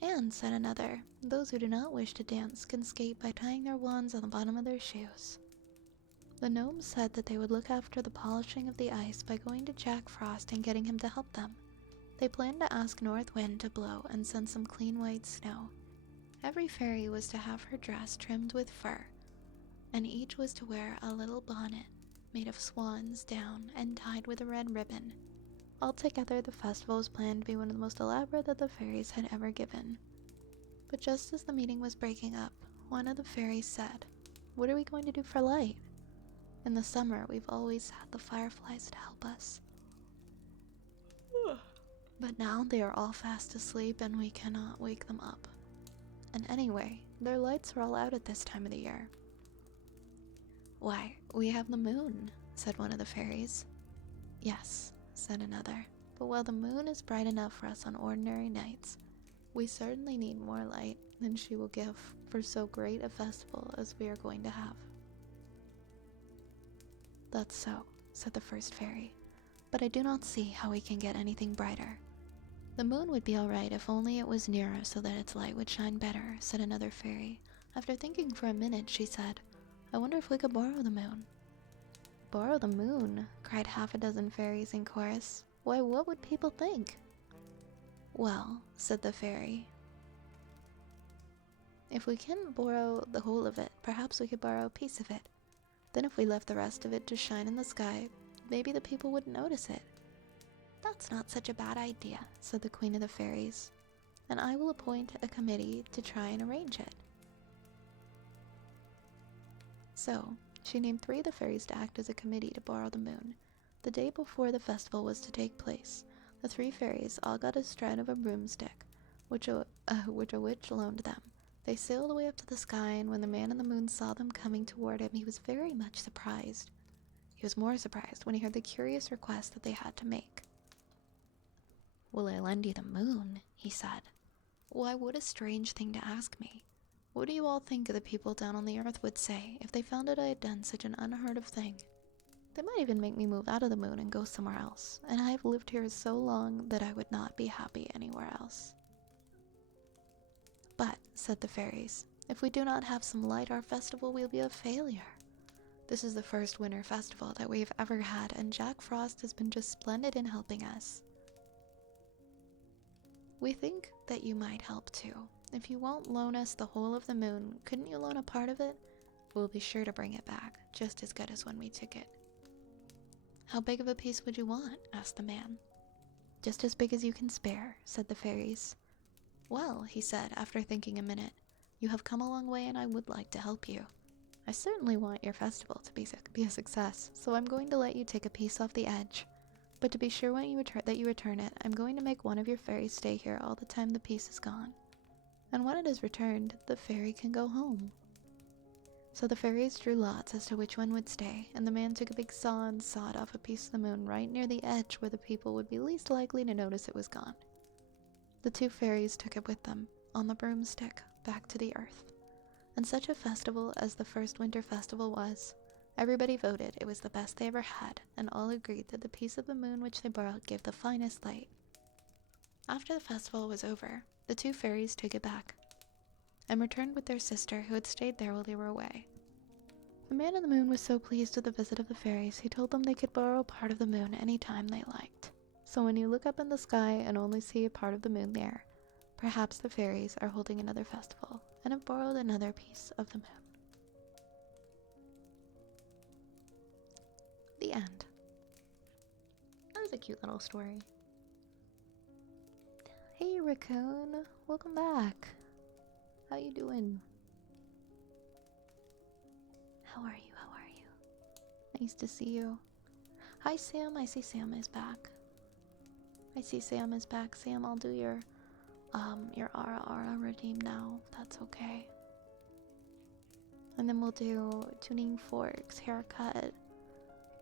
And, said another, those who do not wish to dance can skate by tying their wands on the bottom of their shoes. The gnomes said that they would look after the polishing of the ice by going to Jack Frost and getting him to help them. They planned to ask North Wind to blow and send some clean white snow. Every fairy was to have her dress trimmed with fur, and each was to wear a little bonnet made of swan's down and tied with a red ribbon. Altogether, the festival was planned to be one of the most elaborate that the fairies had ever given. But just as the meeting was breaking up, one of the fairies said, what are we going to do for light? In the summer, we've always had the fireflies to help us. But now they are all fast asleep and we cannot wake them up. And anyway, their lights are all out at this time of the year. Why, we have the moon, said one of the fairies. Yes, said another. But while the moon is bright enough for us on ordinary nights, we certainly need more light than she will give for so great a festival as we are going to have. That's so, said the first fairy, but I do not see how we can get anything brighter. The moon would be all right if only it was nearer so that its light would shine better, said another fairy. After thinking for a minute, she said, I wonder if we could borrow the moon. Borrow the moon, cried half a dozen fairies in chorus. Why, what would people think? Well, said the fairy, if we can't borrow the whole of it, perhaps we could borrow a piece of it. Then if we left the rest of it to shine in the sky, maybe the people wouldn't notice it. That's not such a bad idea, said the Queen of the Fairies, and I will appoint a committee to try and arrange it. So, she named 3 of the fairies to act as a committee to borrow the moon. The day before the festival was to take place, the 3 fairies all got a strand of a broomstick, which a witch loaned them. They sailed away up to the sky, and when the man in the moon saw them coming toward him, he was very much surprised. He was more surprised when he heard the curious request that they had to make. Will I lend you the moon? He said. Why, what a strange thing to ask me. What do you all think of the people down on the earth would say if they found out I had done such an unheard of thing? They might even make me move out of the moon and go somewhere else, and I have lived here so long that I would not be happy anywhere else. But, said the fairies, if we do not have some light, our festival will be a failure. This is the first winter festival that we've ever had, and Jack Frost has been just splendid in helping us. We think that you might help too. If you won't loan us the whole of the moon, couldn't you loan a part of it? We'll be sure to bring it back, just as good as when we took it. How big of a piece would you want? Asked the man. Just as big as you can spare, said the fairies. Well, he said, after thinking a minute, you have come a long way and I would like to help you. I certainly want your festival to be a success, so I'm going to let you take a piece off the edge. But to be sure when you return it, I'm going to make one of your fairies stay here all the time the piece is gone. And when it is returned, the fairy can go home. So the fairies drew lots as to which one would stay, and the man took a big saw and sawed off a piece of the moon right near the edge where the people would be least likely to notice it was gone. The 2 fairies took it with them, on the broomstick, back to the earth. And such a festival as the first winter festival was, everybody voted it was the best they ever had, and all agreed that the piece of the moon which they borrowed gave the finest light. After the festival was over, the 2 fairies took it back, and returned with their sister who had stayed there while they were away. The man in the moon was so pleased with the visit of the fairies, he told them they could borrow part of the moon any time they liked. So when you look up in the sky and only see a part of the moon there, perhaps the fairies are holding another festival and have borrowed another piece of the moon. The end. That was a cute little story. Hey Raccoon, welcome back. How you doing? How are you? How are you? Nice to see you. Hi Sam, I see Sam is back. I see Sam is back. Sam, I'll do your Ara redeem now, if that's okay. And then we'll do tuning forks, haircut.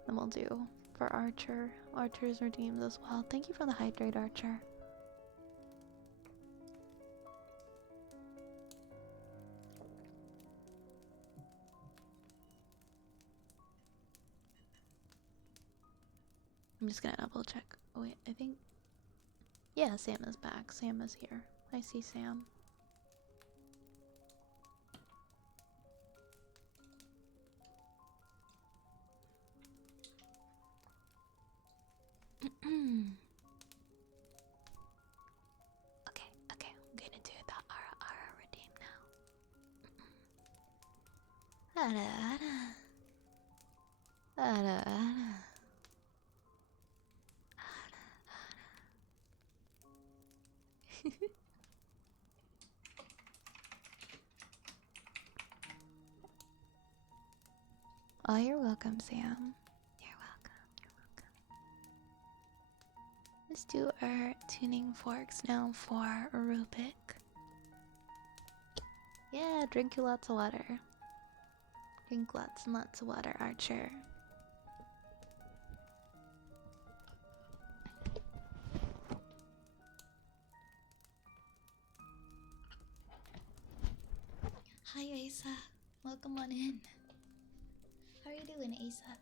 Then we'll do for Archer's redeems as well. Thank you for the hydrate, Archer. I'm just gonna double check. Oh wait, I think... Yeah, Sam is back. Sam is here. I see Sam. Okay, I'm gonna do the Ara redeem now. Ara. Oh, you're welcome, Sam. You're welcome. Let's do our tuning forks now for Rubik. Yeah, drink you lots of water. Drink lots and lots of water, Archer. Hi, Asa. Welcome on in. How are you doing, Asa?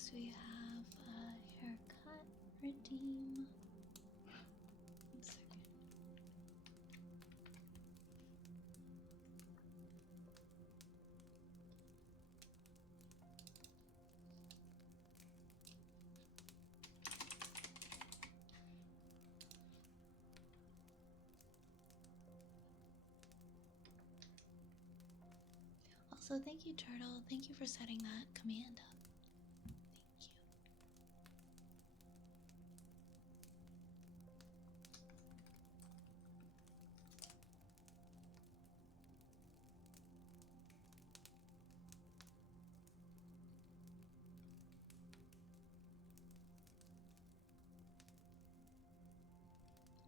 Next we have a haircut redeem. One second. Also, thank you, Turtle. Thank you for setting that command up. Thank you.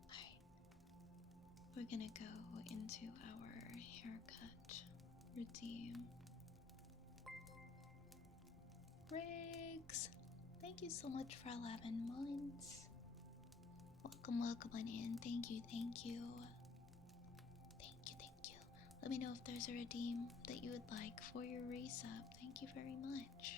Alright. We're gonna go into our haircut routine. Briggs, thank you so much for 11 months. Welcome, welcome on in. Thank you, thank you. Thank you, thank you. Let me know if there's a redeem that you would like for your race up. Thank you very much.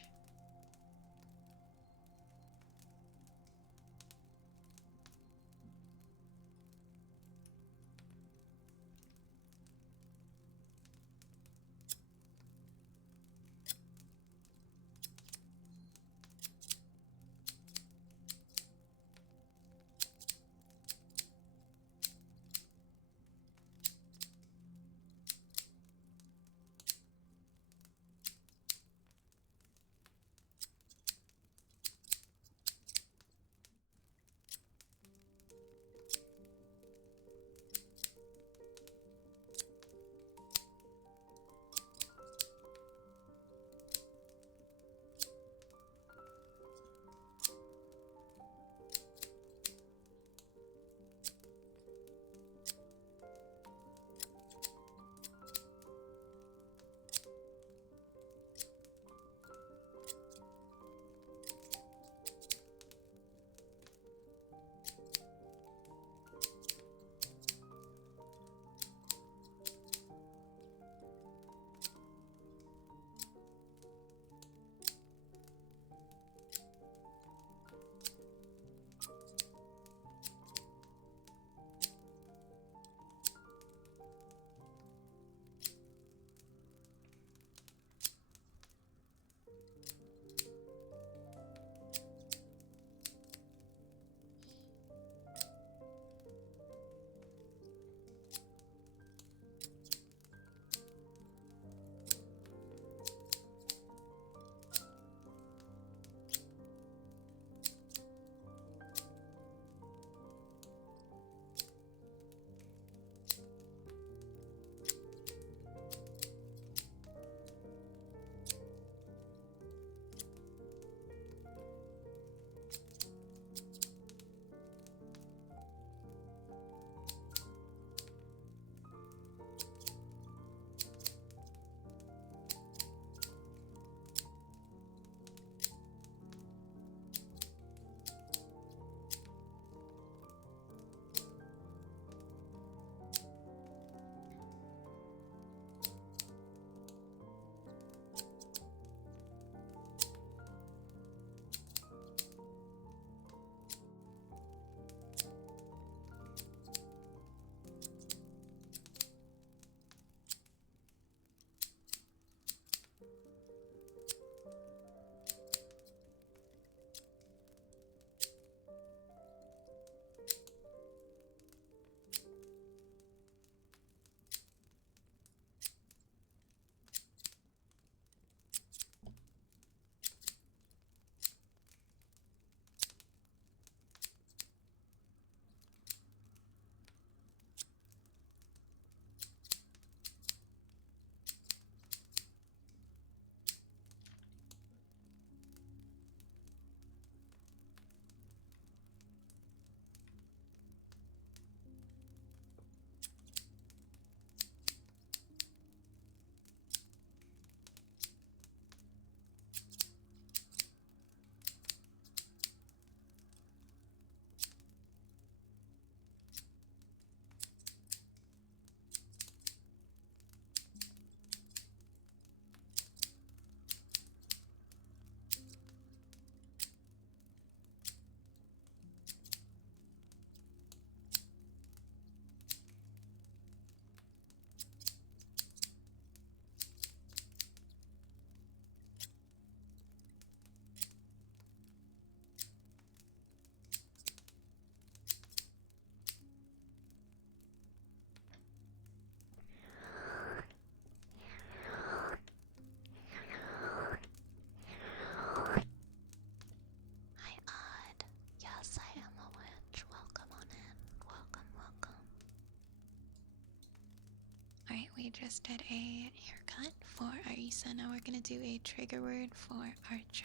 we just did a haircut for Arisa. Now we're gonna do a trigger word for Archer.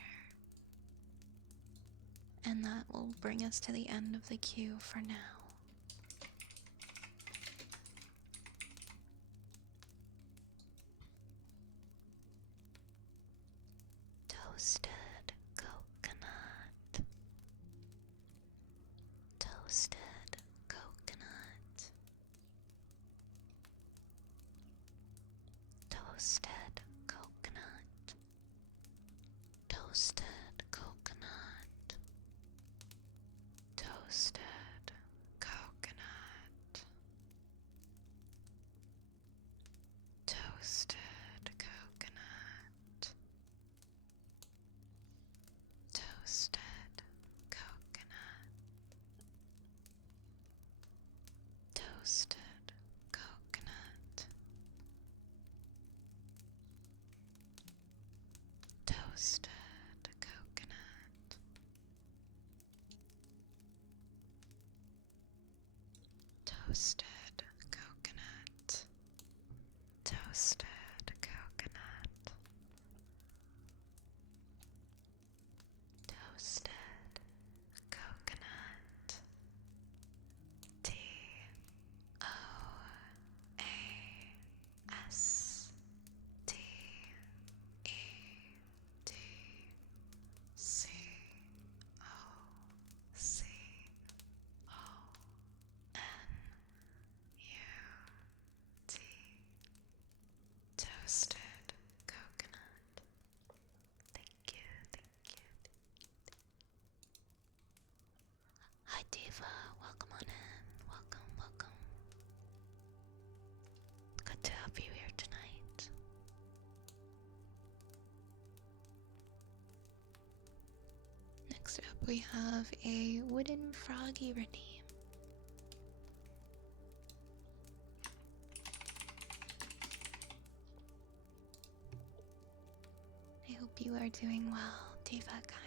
And that will bring us to the end of the queue for now. Toasted coconut. Toasted coconut. Toasted coconut. Toasted coconut. Toasted coconut. Toasted coconut. Toasted coconut. Toasted coconut. Toasted coconut. Toasted coconut. Toasted coconut. Toasted coconut. Toasted coconut. Thank you, thank you. Hi Diva, welcome on in. Welcome, welcome. Good to have you here tonight. Next up we have a wooden froggy redeem. I hope you are doing well, Diva Kylie.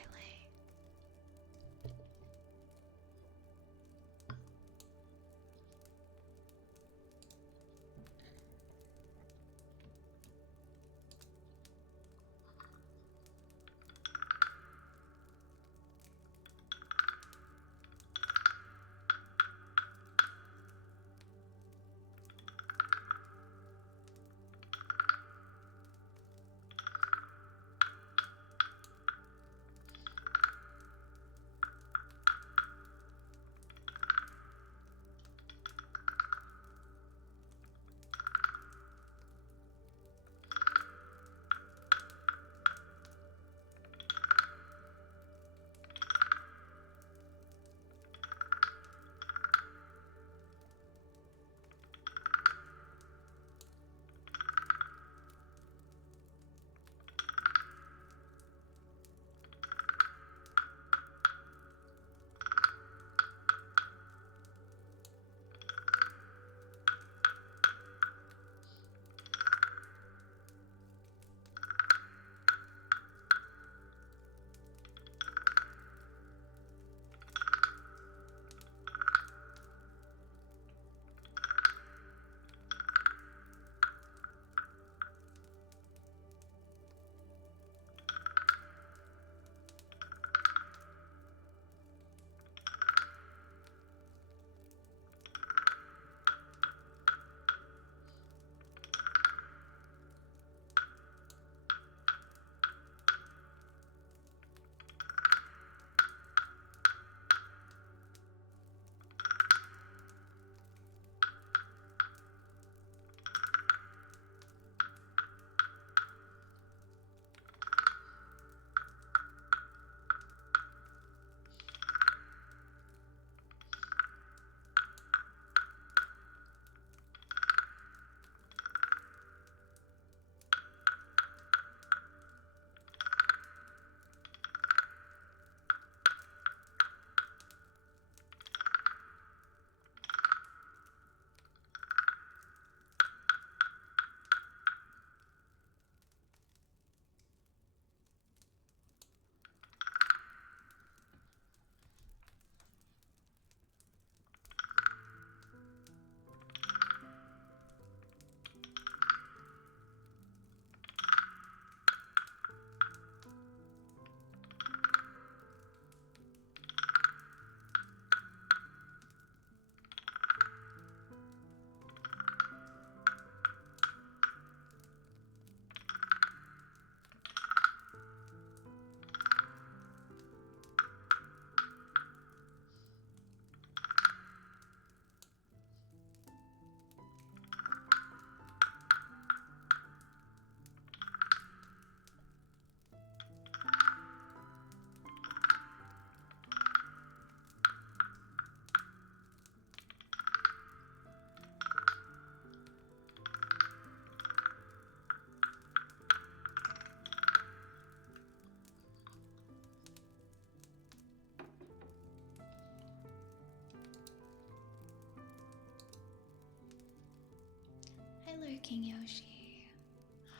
lurking, Yoshi.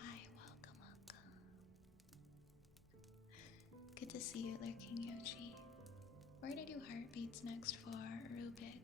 Hi, welcome, welcome. Good to see you lurking, Yoshi. We're gonna do heartbeats next for Rubik.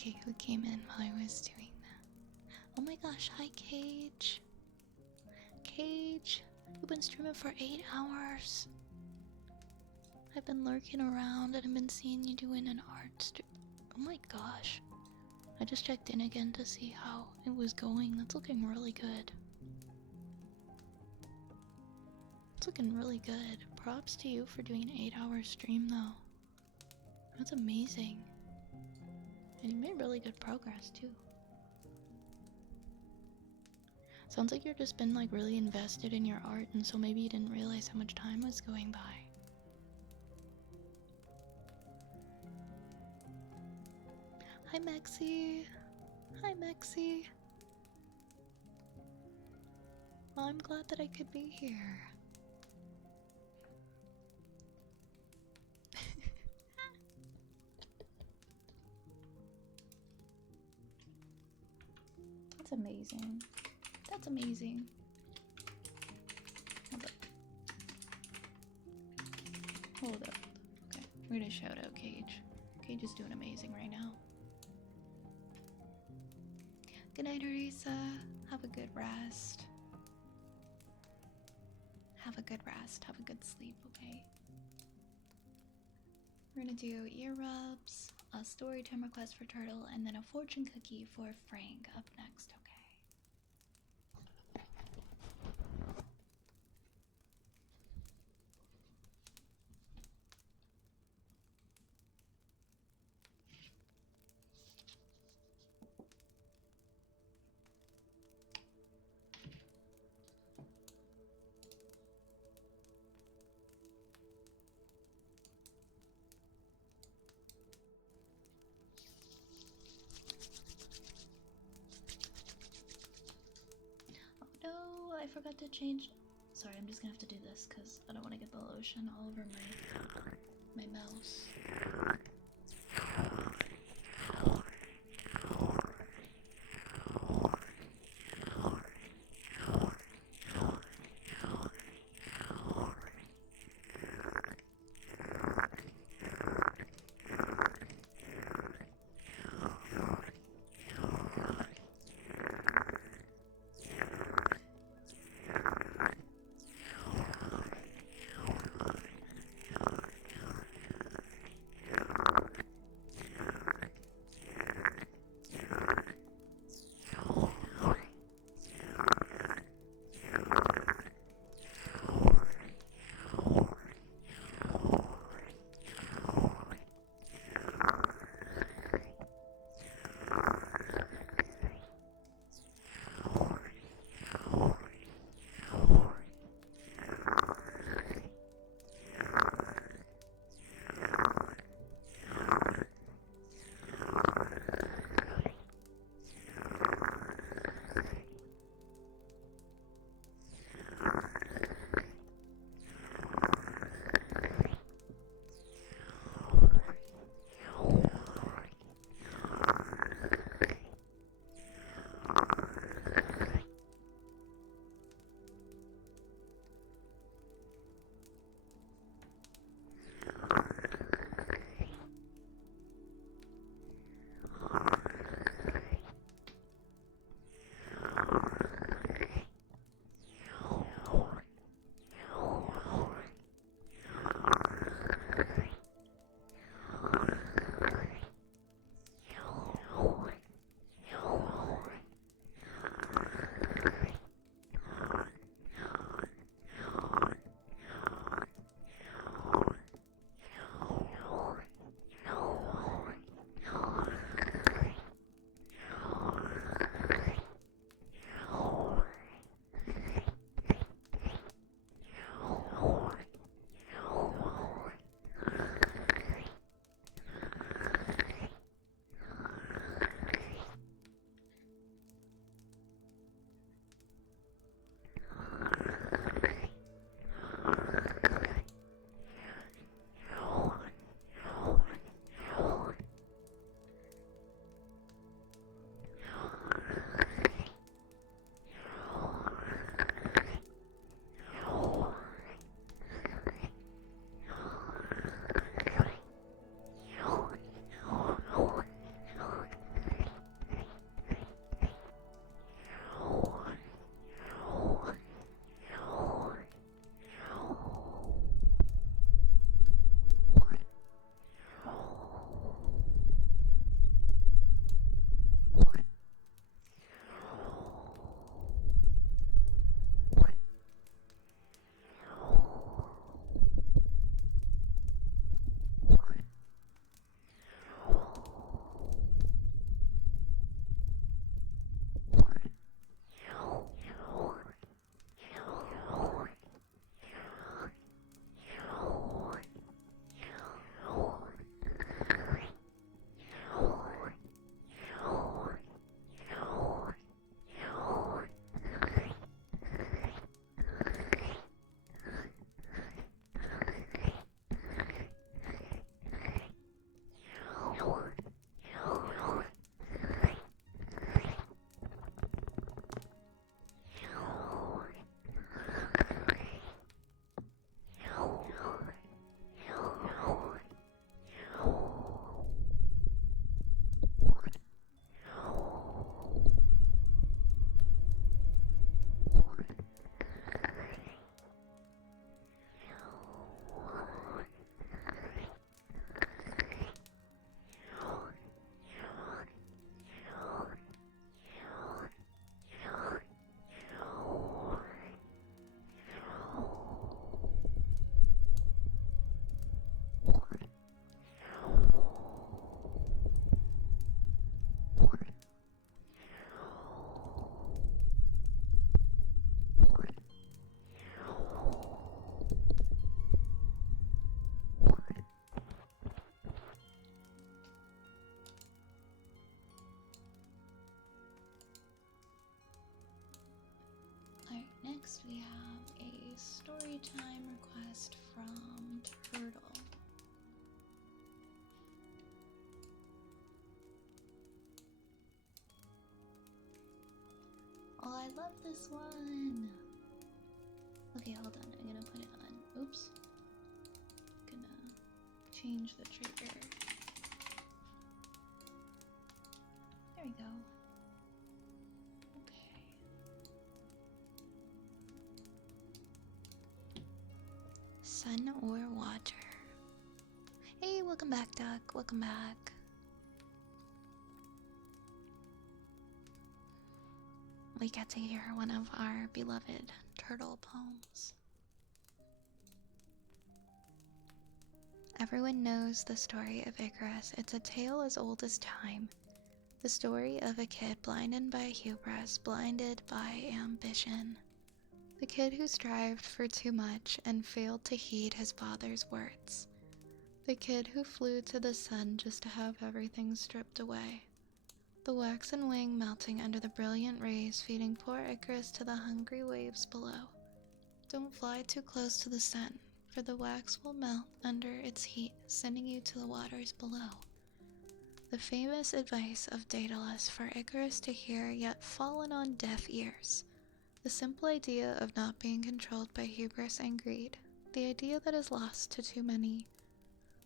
Okay, who came in while I was doing that? Oh my gosh, hi Cage. Cage, you've been streaming for 8 hours. I've been lurking around and I've been seeing you doing an art stream. Oh my gosh. I just checked in again to see how it was going. That's looking really good. It's looking really good. Props to you for doing an 8-hour stream though. That's amazing. And you made really good progress too. Sounds like you've just been like really invested in your art, and so maybe you didn't realize how much time was going by. Hi Maxie. Hi Maxie. Well, I'm glad that I could be here. That's amazing. That's amazing. Hold up. Hold up. Okay, we're gonna shout out Cage. Cage is doing amazing right now. Good night, Arisa. Have a good rest. Have a good rest. Have a good sleep, okay? We're gonna do ear rubs, a story time request for Turtle, and then a fortune cookie for Frank up next, okay? Oh no, I forgot to change. Sorry, I'm just gonna have to do this because I don't want to get the lotion all over my mouse. We have a story time request from Turtle. Oh, I love this one. Okay, hold on. I'm gonna put it on. Oops. Gonna change the trigger. There we go. Okay. Sun or water? Hey, welcome back, Duck. Welcome back. We get to hear one of our beloved turtle poems. Everyone knows the story of Icarus. It's a tale as old as time. The story of a kid blinded by hubris, blinded by ambition. The kid who strived for too much and failed to heed his father's words. The kid who flew to the sun just to have everything stripped away. The waxen wing melting under the brilliant rays, feeding poor Icarus to the hungry waves below. Don't fly too close to the sun, for the wax will melt under its heat, sending you to the waters below. The famous advice of Daedalus for Icarus to hear, yet fallen on deaf ears. The simple idea of not being controlled by hubris and greed. The idea that is lost to too many.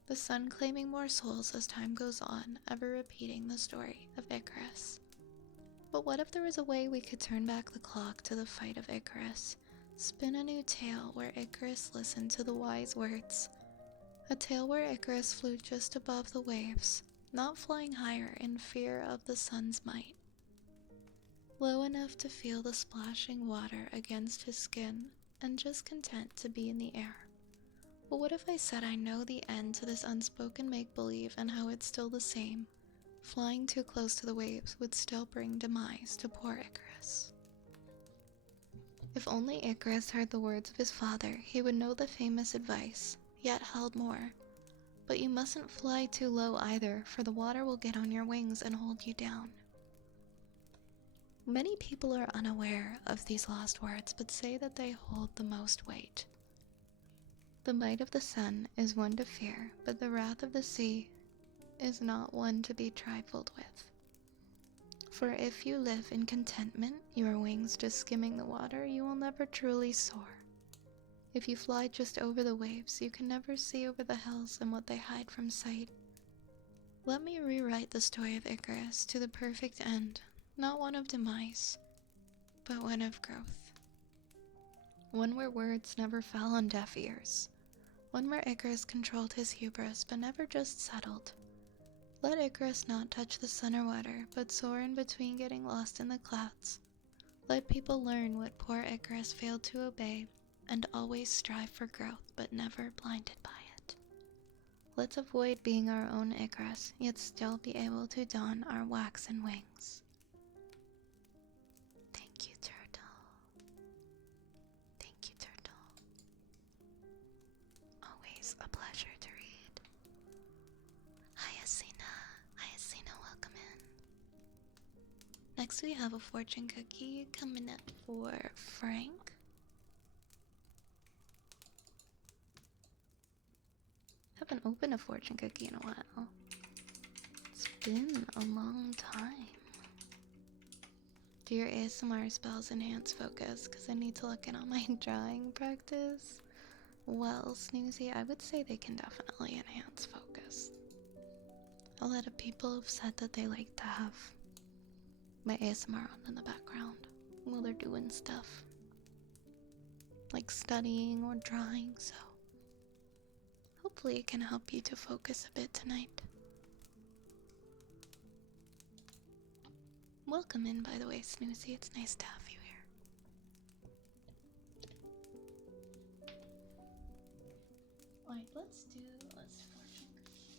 The sun claiming more souls as time goes on, ever repeating the story of Icarus. But what if there was a way we could turn back the clock to the fight of Icarus? Spin a new tale where Icarus listened to the wise words. A tale where Icarus flew just above the waves, not flying higher in fear of the sun's might. Low enough to feel the splashing water against his skin, and just content to be in the air. But what if I said I know the end to this unspoken make-believe and how it's still the same? Flying too close to the waves would still bring demise to poor Icarus. If only Icarus heard the words of his father, he would know the famous advice, yet held more. But you mustn't fly too low either, for the water will get on your wings and hold you down. Many people are unaware of these lost words, but say that they hold the most weight. The might of the sun is one to fear, but the wrath of the sea is not one to be trifled with. For if you live in contentment, your wings just skimming the water, you will never truly soar. If you fly just over the waves, you can never see over the hills and what they hide from sight. Let me rewrite the story of Icarus to the perfect end, not one of demise, but one of growth. One where words never fell on deaf ears. One where Icarus controlled his hubris, but never just settled. Let Icarus not touch the sun or water, but soar in between, getting lost in the clouds. Let people learn what poor Icarus failed to obey, and always strive for growth, but never blinded by it. Let's avoid being our own Icarus, yet still be able to don our waxen wings. Thank you, Turtle. Thank you, Turtle. Always a pleasure to read. Hi, Asina. Hi, Asina. Welcome in. Next, we have a fortune cookie coming up for Frank. Haven't opened a fortune cookie in a while. It's been a long time. Do your ASMR spells enhance focus? Because I need to look in on my drawing practice. Well, Snoozy, I would say they can definitely enhance focus. A lot of people have said that they like to have my ASMR on in the background while they're doing stuff. Like studying or drawing, so hopefully it can help you to focus a bit tonight. Welcome in, by the way, Snoozy. It's nice to have you here. Alright, let's fortune cookie.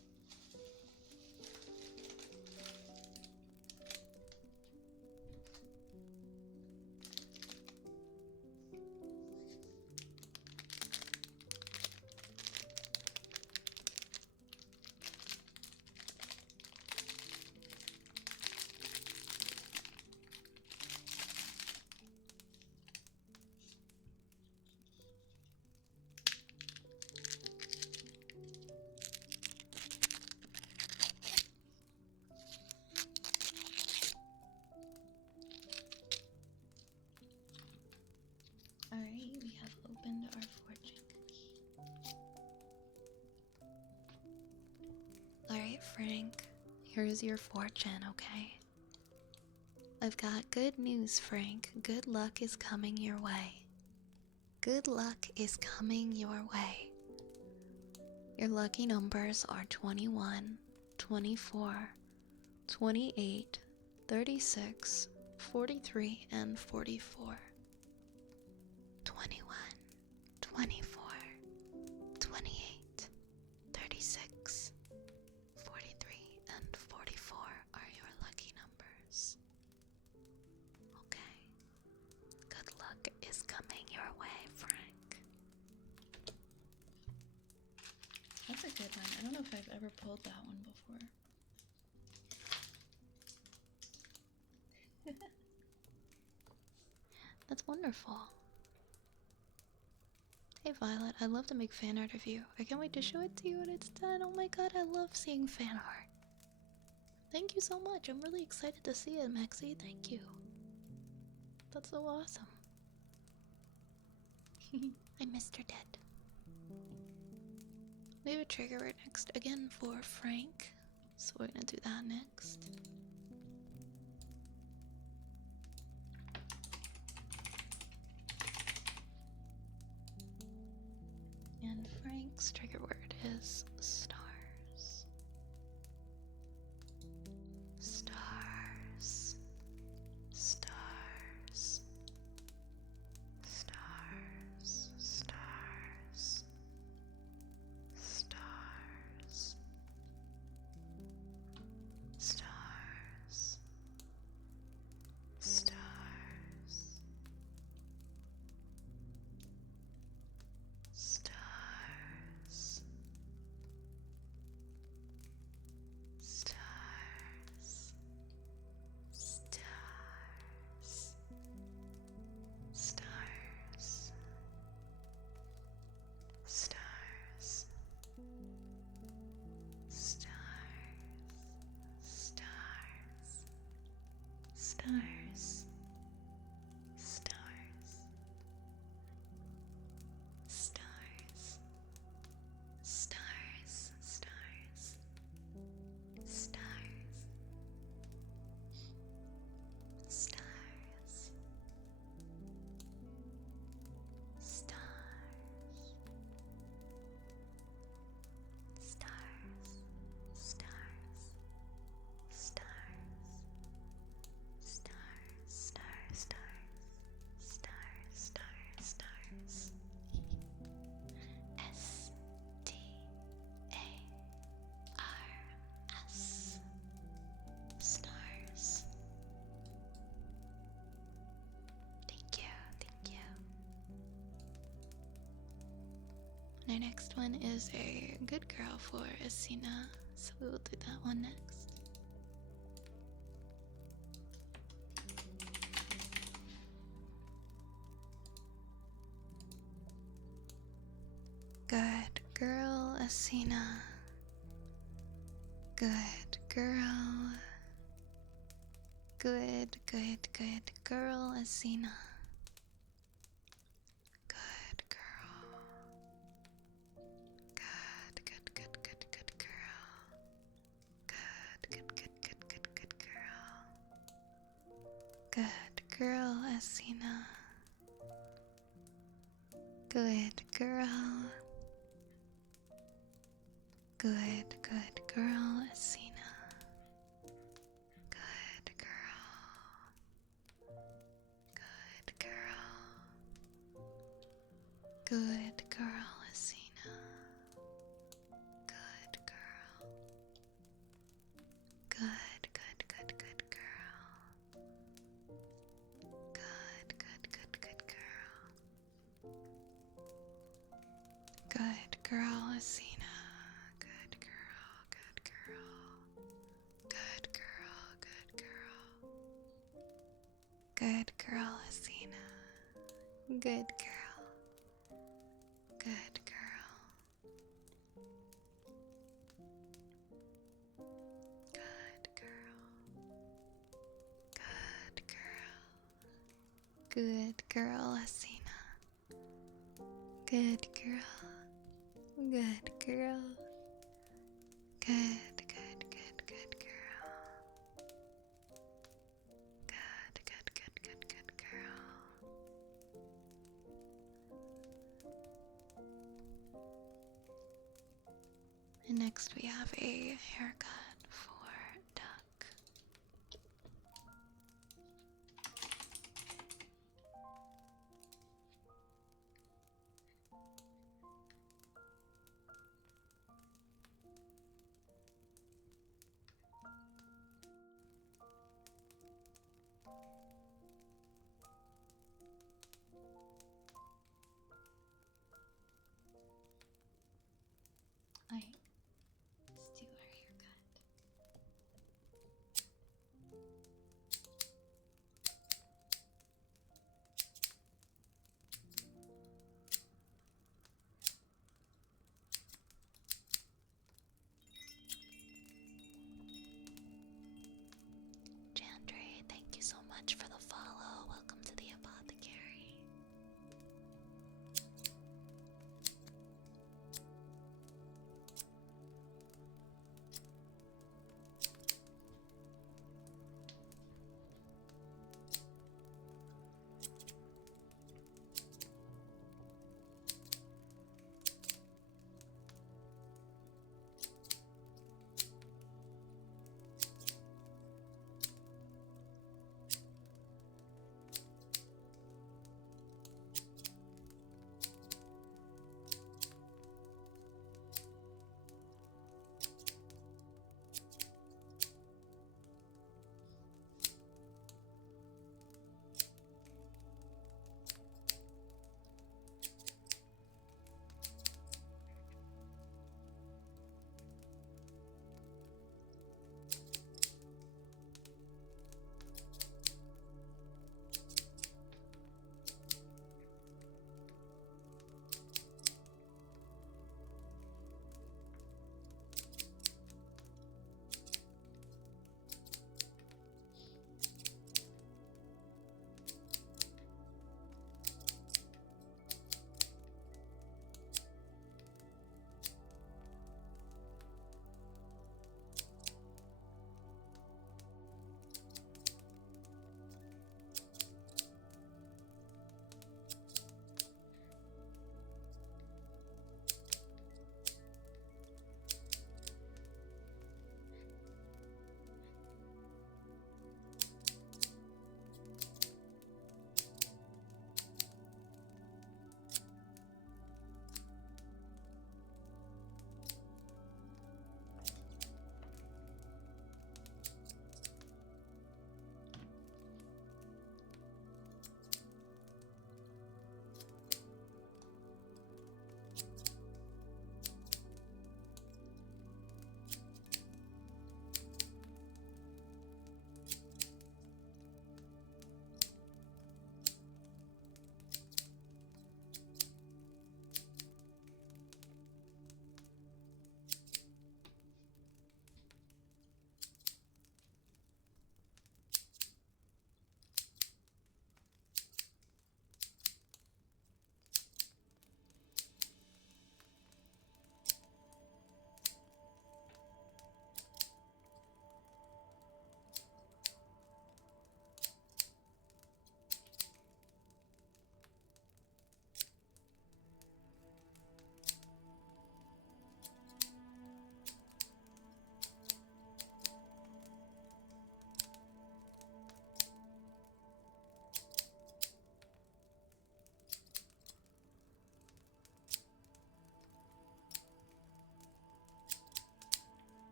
Here's your fortune, okay? I've got good news, Frank. Good luck is coming your way. Good luck is coming your way. Your lucky numbers are 21, 24, 28, 36, 43, and 44. 21, 24, 28, 36, 43, and 44 are your lucky numbers. Okay. Good luck is coming your way, Frank. That's a good one. I don't know if I've ever pulled that one before. That's wonderful. Hey Violet, I'd love to make fan art of you. I can't wait to show it to you when it's done. Oh my god, I love seeing fan art. Thank you so much. I'm really excited to see it, Maxie. Thank you. That's so awesome. I missed your dead. We have a trigger word next again for Frank. So we're gonna do that next. And Frank's trigger word is stars. Stars. Stars. Stars. Stars. Stars. Stars. Stars. Stars. Stars. Stars. Stars. Stars. Stars. Stars. Stars. Stars. Stars. Stars. Stars. Thank you, thank you. And our next one is a good girl for Asina, so we will do that one next. Good girl, Asina. Good girl. Good girl, Asina. Good girl. Good girl. Good girl. Good girl, Asina. Good girl. Good girl, Asina. Good girl. Good girl. Good girl, Asina. Good girl. Good girl. Good girl. Good girl, Asina. Good girl. Good girl. Good girl, Asina. Good girl. Good girl. Good girl. Good girl. Good girl, Asina. Good girl. Good girl. Good girl. And next we have a haircut for Duck. Alright, let's do our haircut.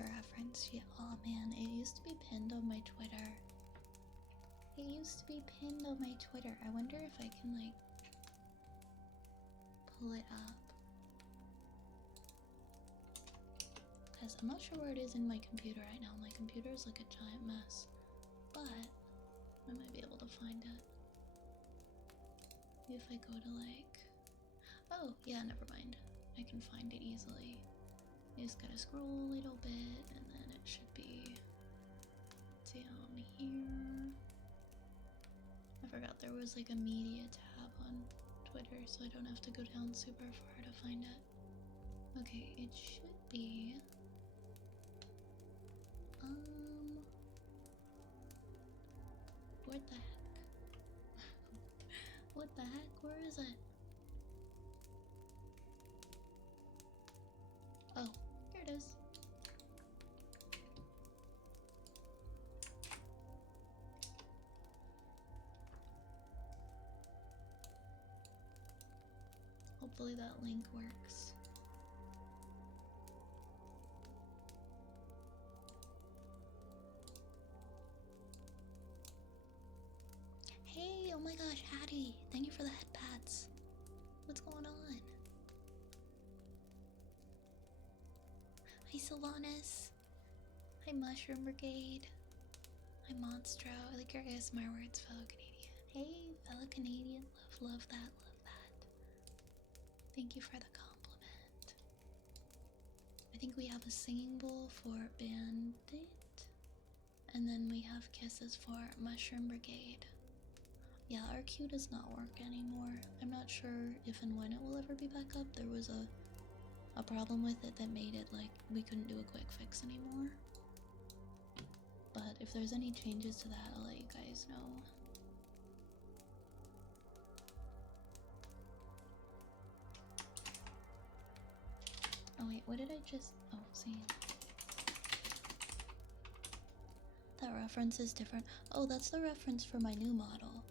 Twitter reference. Yeah, oh man, it used to be pinned on my Twitter. It used to be pinned on my Twitter. I wonder if I can, like, pull it up. Because I'm not sure where it is in my computer right now. My computer is like a giant mess. But I might be able to find it. If I go to, like... Oh, yeah, never mind. I can find it easily. You just gotta scroll a little bit, and then it should be down here. I forgot there was like a media tab on Twitter, so I don't have to go down super far to find it. Okay, it should be... What the heck? What the heck? Where is it? Oh, here it is. Hopefully that link works. Hey, oh my gosh, Hattie, thank you for the headpads. What's going on? Hi, Sylvanas. Hi, Mushroom Brigade. Hi, Monstro. I like your ASMR words, fellow Canadian. Hey, fellow Canadian. Love that, love that. Thank you for the compliment. I think we have a singing bowl for Bandit. And then we have kisses for Mushroom Brigade. Yeah, our queue does not work anymore. I'm not sure if and when it will ever be back up. There was a problem with it that made it like we couldn't do a quick fix anymore. But if there's any changes to that, I'll let you guys know. Oh wait, what did I just... Oh, see. That reference is different. Oh, that's the reference for my new model.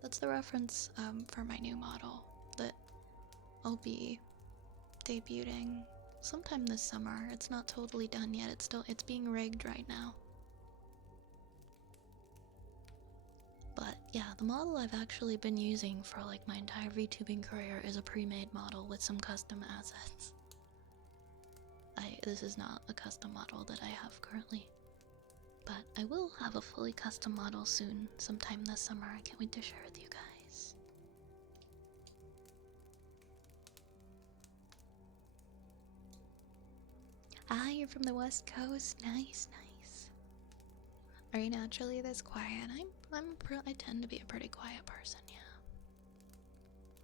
That's the reference for my new model that I'll be debuting sometime this summer. It's not totally done yet. It's being rigged right now. But yeah, the model I've actually been using for like my entire VTubing career is a pre-made model with some custom assets. This is not a custom model that I have currently. But I will have a fully custom model soon, sometime this summer. I can't wait to share with you guys. Ah, you're from the West Coast. Nice, nice. Are you naturally this quiet? I tend to be a pretty quiet person, yeah.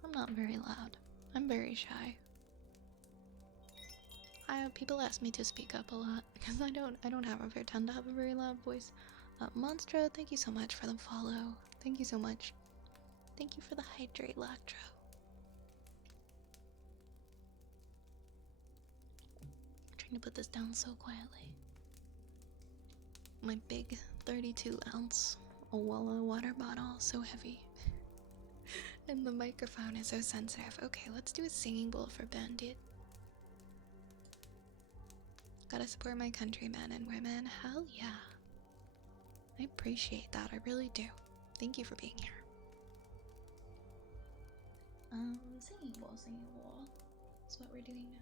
I'm not very loud. I'm very shy. People ask me to speak up a lot because I don't tend to have a very loud voice. Monstro, thank you so much for the follow. Thank you so much. Thank you for the hydrate, Lactro. I'm trying to put this down so quietly. My big 32-ounce Owala water bottle, so heavy. And the microphone is so sensitive. Okay, let's do a singing bowl for Bandit. Gotta support my countrymen and women. Hell yeah. I appreciate that, I really do. Thank you for being here. Singing bowl, singing bowl. That's what we're doing next.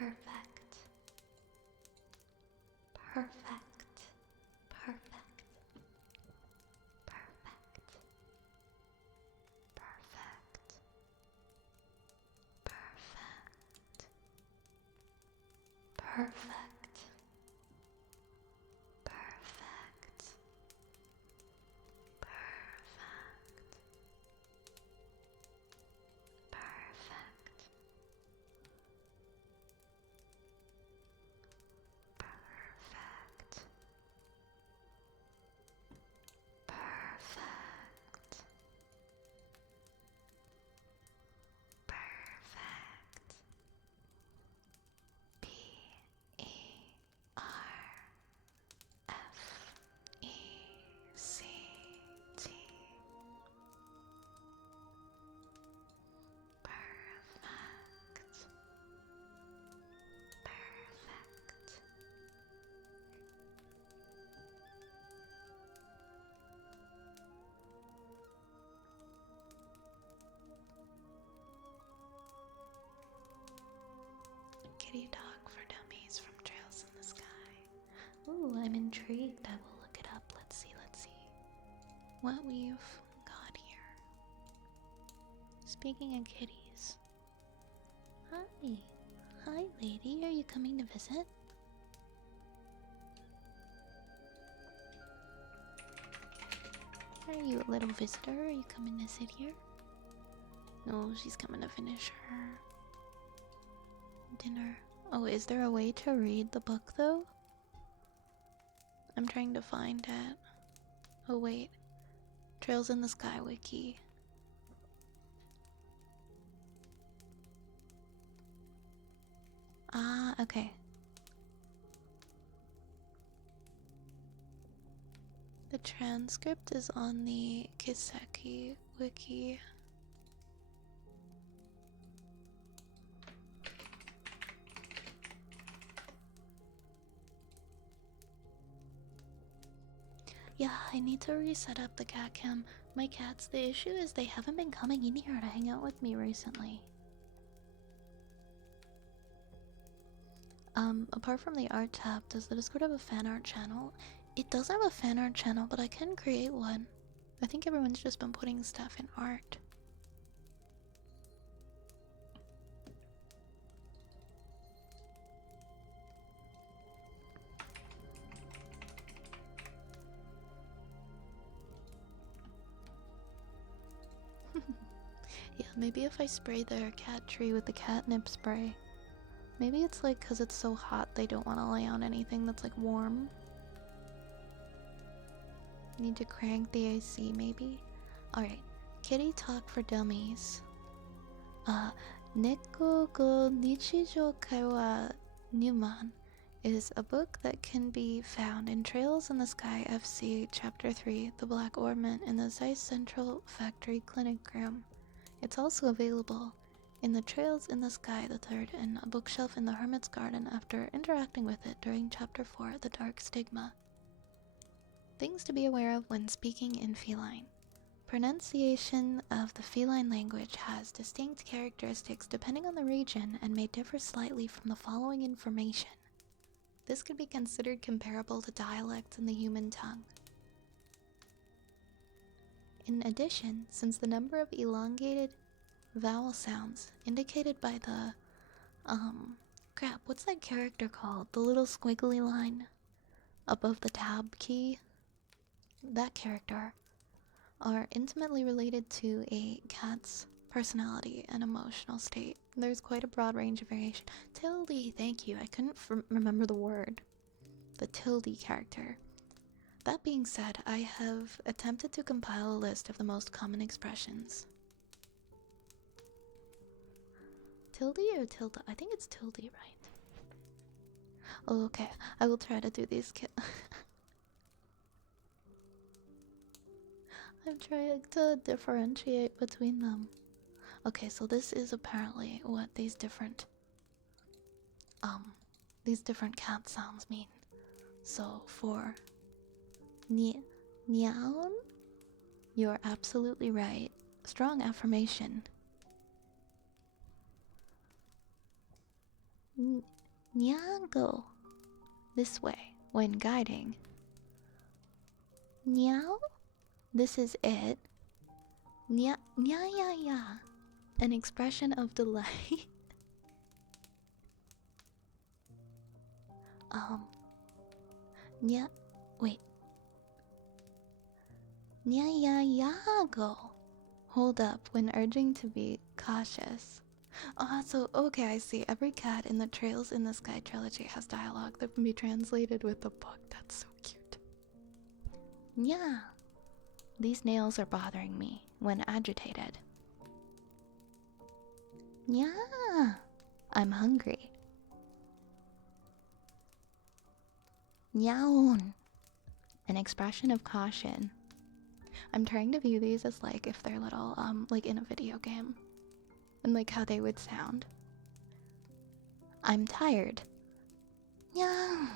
Perfect. Perfect. Perfect. Perfect. Perfect. Perfect. Perfect. Perfect. Perfect. Perfect. Perfect. Perfect. Perfect. Perfect. Kitty Dog for Dummies from Trails in the Sky. Ooh, I'm intrigued. I will look it up. Let's see, what we've got here. Speaking of kitties. Hi. Hi, lady. Are you coming to visit? Are you a little visitor? Are you coming to sit here? No, she's coming to finish her dinner. Oh, is there a way to read the book though? I'm trying to find it. Oh wait. Trails in the Sky wiki. Ah, okay. The transcript is on the Kiseki wiki. Yeah, I need to reset up the cat cam. My cats, the issue is they haven't been coming in here to hang out with me recently. Apart from the art tab, does the Discord have a fan art channel? It does have a fan art channel, but I can create one. I think everyone's just been putting stuff in art. Yeah, maybe if I spray their cat tree with the catnip spray. Maybe it's like because it's so hot they don't want to lay on anything that's like warm. Need to crank the AC maybe? Alright, Kitty Talk for Dummies. Neko go Nichijou Kaiwa Newman is a book that can be found in Trails in the Sky FC Chapter 3, The Black Ornament in the Zeiss Central Factory Clinic Room. It's also available in the Trails in the Sky the Third and a bookshelf in the Hermit's Garden after interacting with it during Chapter 4, The Dark Stigma. Things to be aware of when speaking in feline. Pronunciation of the feline language has distinct characteristics depending on the region and may differ slightly from the following information. This could be considered comparable to dialects in the human tongue. In addition, since the number of elongated vowel sounds indicated by the, crap, what's that character called? The little squiggly line above the tab key? That character are intimately related to a cat's personality and emotional state. There's quite a broad range of variation. Tilde, thank you. I couldn't remember the word. The tilde character. That being said, I have attempted to compile a list of the most common expressions. Tilde or tilde? I think it's tilde, right? Oh, okay. I will try to do these. I'm trying to differentiate between them. Okay, so this is apparently what these different cat sounds mean. So for Nyaon, you're absolutely right. Strong affirmation. Nyango. This way, when guiding. Meow? This is it. Nya ya ya. An expression of delight. Nya. Wait. Nya ya ya go. Hold up when urging to be cautious. So, okay, I see. Every cat in the Trails in the Sky trilogy has dialogue that can be translated with the book. That's so cute. Yeah. These nails are bothering me when agitated. Yeah. I'm hungry. Yawn. An expression of caution. I'm trying to view these as like if they're little, like in a video game. And like how they would sound. I'm tired. Yeah.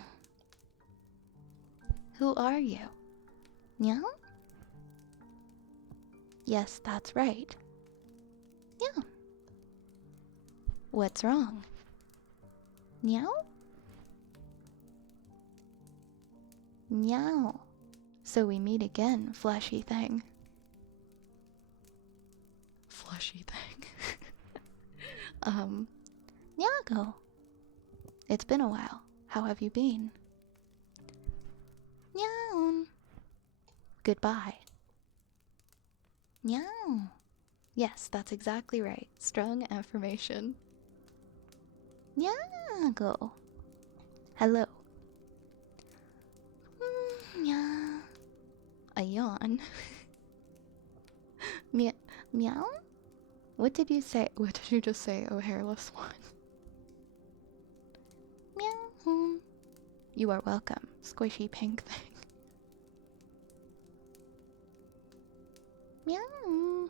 Who are you? Yeah? Yes, that's right. Yeah. What's wrong? Meow? Meow. So we meet again, fleshy thing. Fleshy thing. Nyago. It's been a while. How have you been? Meow. Goodbye. Meow. Yes, that's exactly right. Strong affirmation. Nyago. Hello. Yeah. A yawn. Meow? What did you say? What did you just say, oh hairless one? Meow. You are welcome, squishy pink thing. Meow.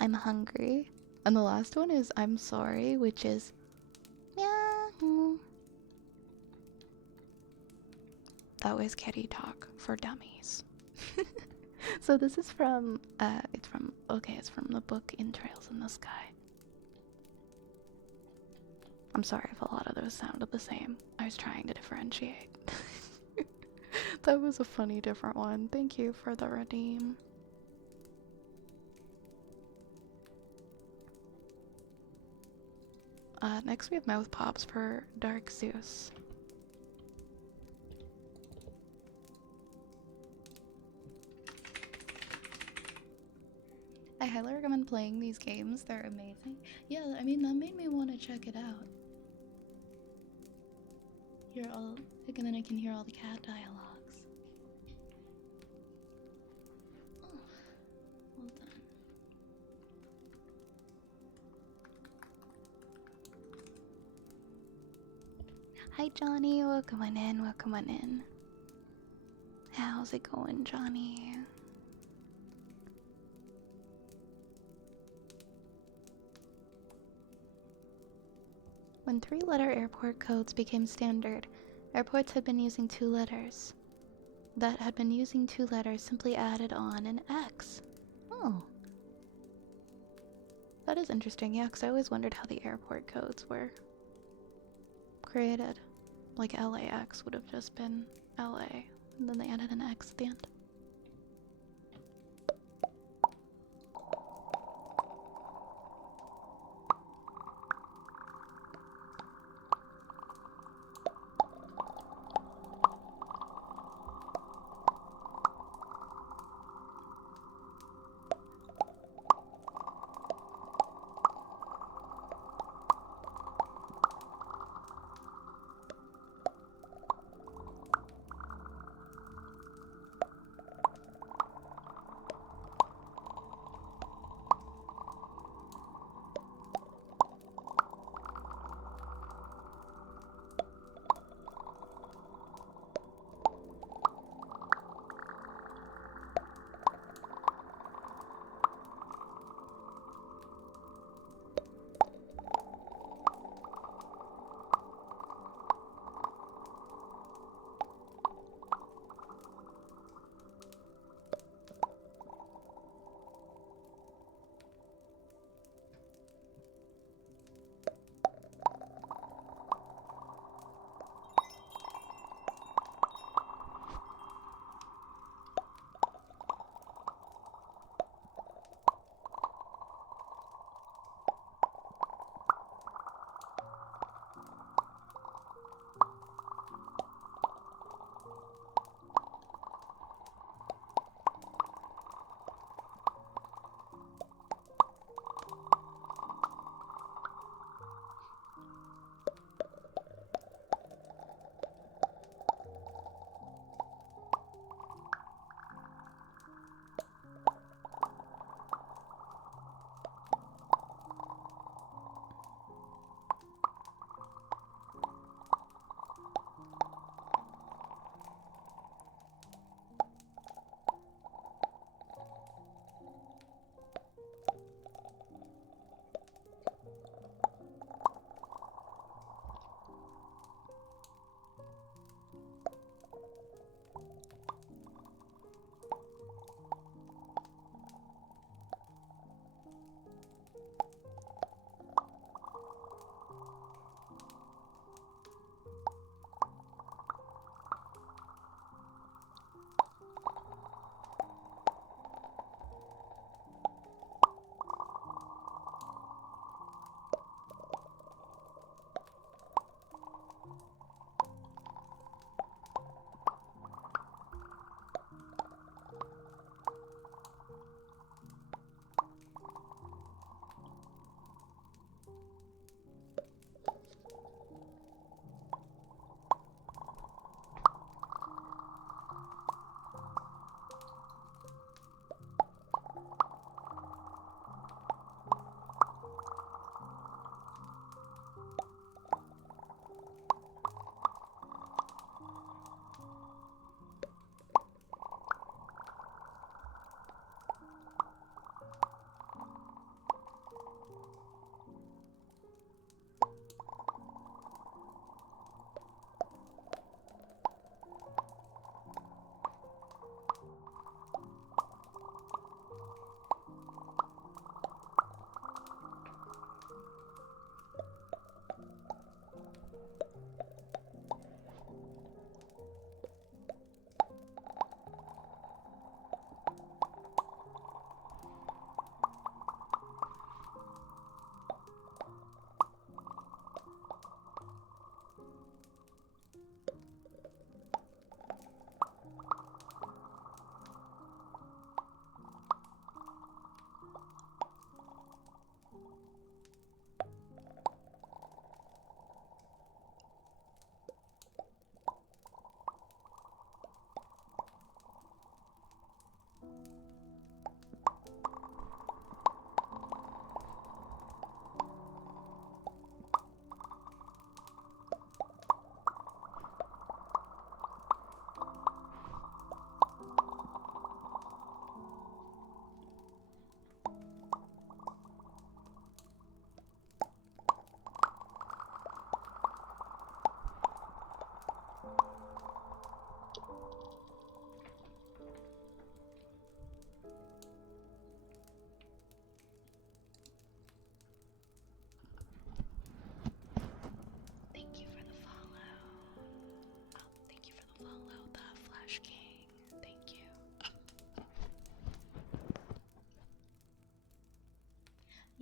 I'm hungry. And the last one is I'm sorry, which is meow. That was kitty talk for dummies. So this is from it's from the book In Trails in the Sky. I'm sorry if a lot of those sounded the same. I was trying to differentiate. That was a funny different one. Thank you for the redeem. Next we have mouth pops for Dark Zeus. I highly recommend playing these games, they're amazing. Yeah, I mean, that made me want to check it out. Hear all, and then I can hear all the cat dialogues. Oh, well done. Hi Johnny, welcome on in, welcome on in. How's it going, Johnny? When 3-letter airport codes became standard, airports had been using 2 letters. That had been using 2 letters simply added on an X. Oh. That is interesting, yeah, because I always wondered how the airport codes were created. Like LAX would have just been LA, and then they added an X at the end.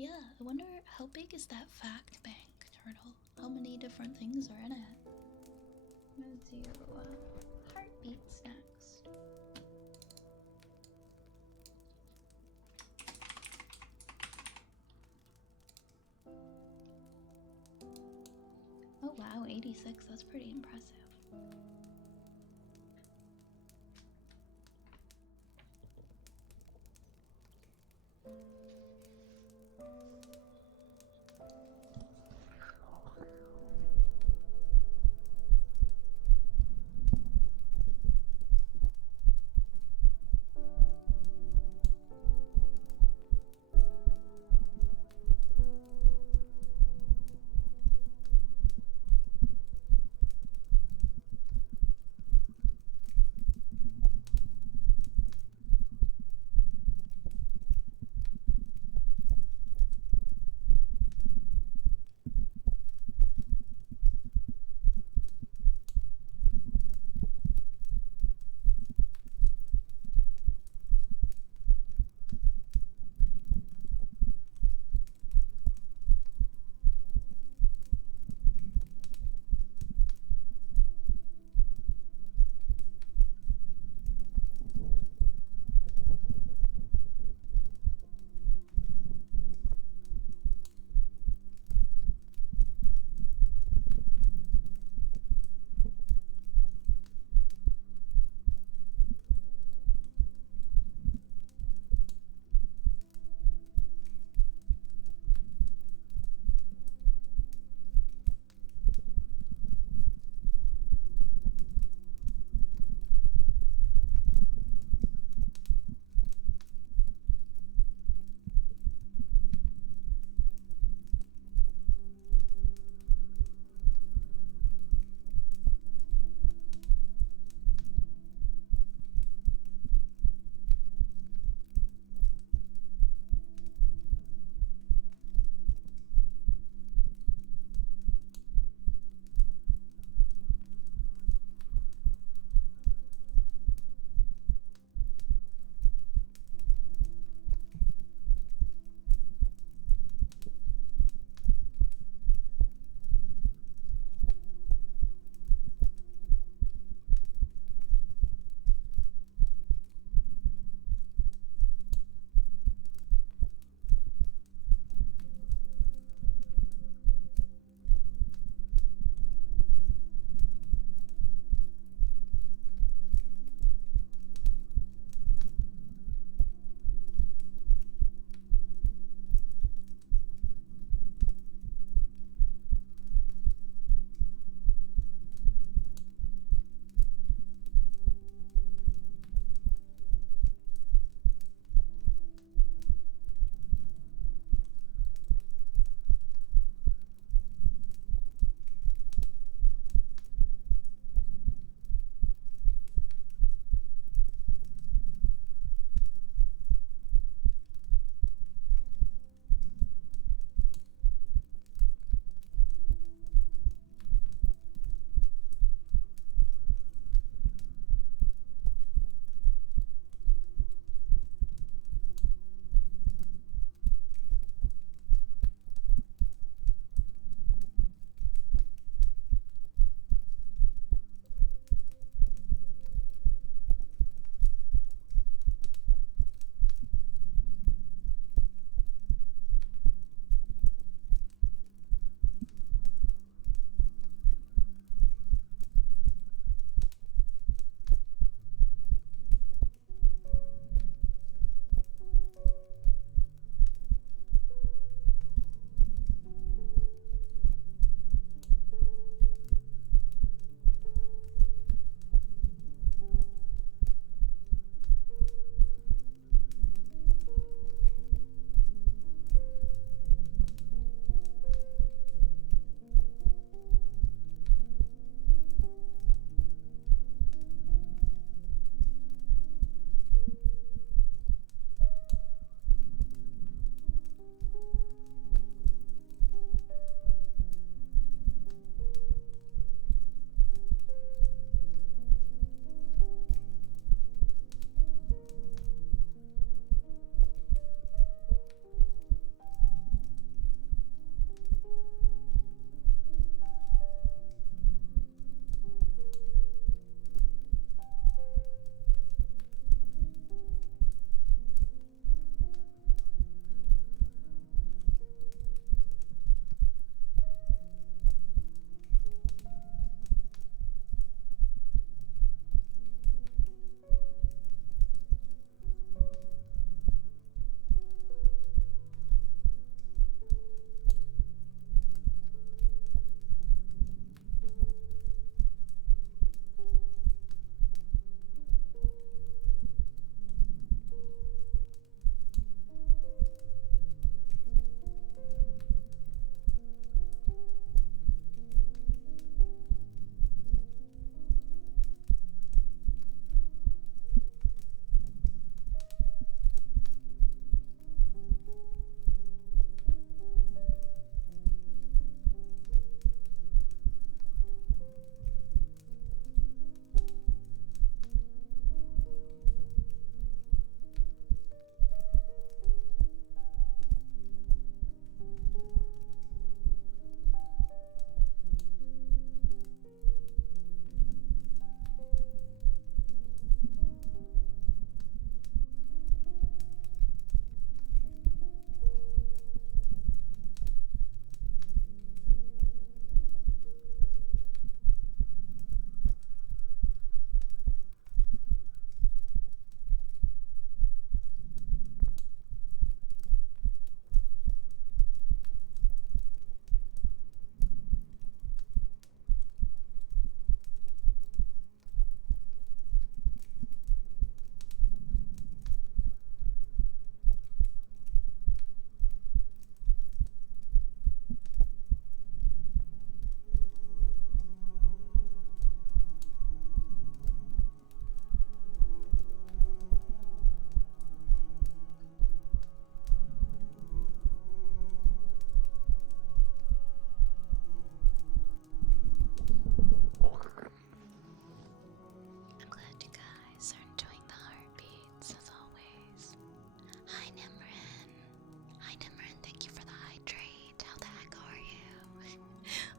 Yeah, I wonder how big is that fact bank, Turtle? How many different things are in it? I'm gonna do heartbeats next. Oh wow, 86, that's pretty impressive.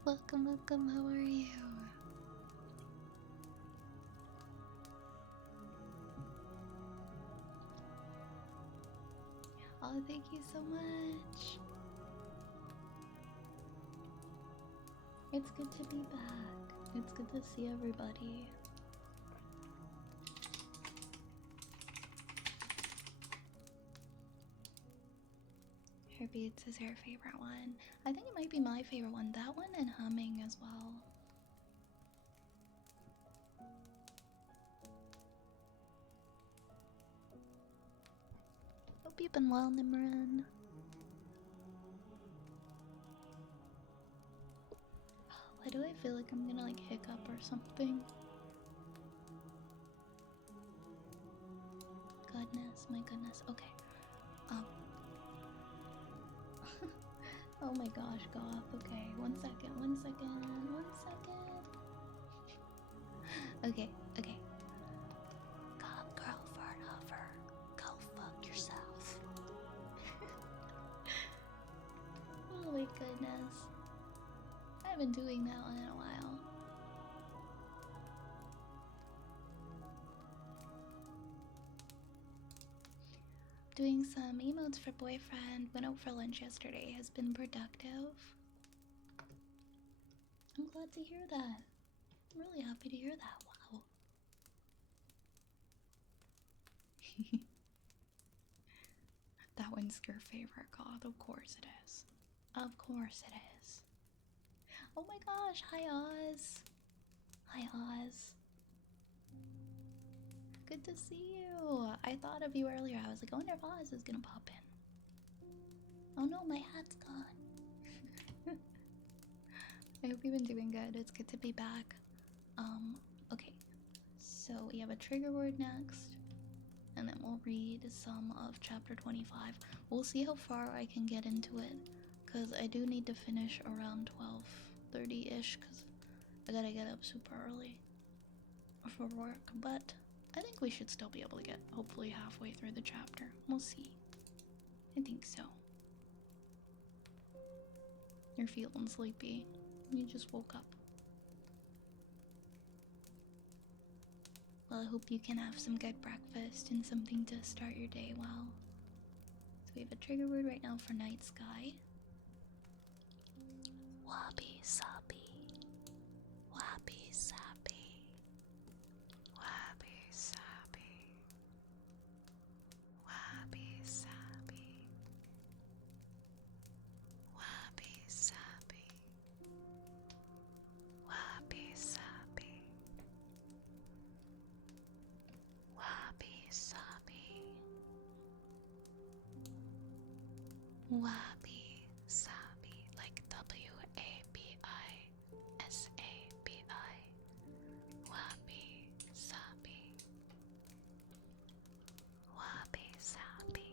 Welcome, welcome, how are you? Oh, thank you so much. It's good to be back. It's good to see everybody. Her Beats is her favorite one. I think it might be my favorite one. That one and Humming as well. Hope you've been well, Nimran. Why do I feel like I'm gonna like hiccup or something? Goodness, my goodness. Okay. Oh my gosh, Goth. Okay, 1 second, 1 second, 1 second. Okay, okay. Goth girl forever. Go fuck yourself. Oh my goodness. I haven't been doing that one in a while. Doing some emotes for boyfriend, went out for lunch yesterday, has been productive. I'm glad to hear that. I'm really happy to hear that. Wow. That one's your favorite, God. Of course it is. Of course it is. Oh my gosh. Hi, Oz. Hi, Oz. Good to see you. I thought of you earlier. I was like, I wonder if Oz is gonna pop in. Oh no, my hat's gone. I hope you've been doing good. It's good to be back. Okay. So we have a trigger word next, and then we'll read some of chapter 25. We'll see how far I can get into it, because I do need to finish around 12:30-ish, because I gotta get up super early for work, but I think we should still be able to get hopefully halfway through the chapter. We'll see. I think so. You're feeling sleepy. You just woke up. Well, I hope you can have some good breakfast and something to start your day well. So we have a trigger word right now for night sky. Wabi sabi. Wabi sabi. Wabi sabi. Wabi sabi. Wabi sabi. Wabi sabi. Wabi sabi. Wabi sabi, like WABISABI. Wabi sabi. Wabi sabi. Wabi sabi.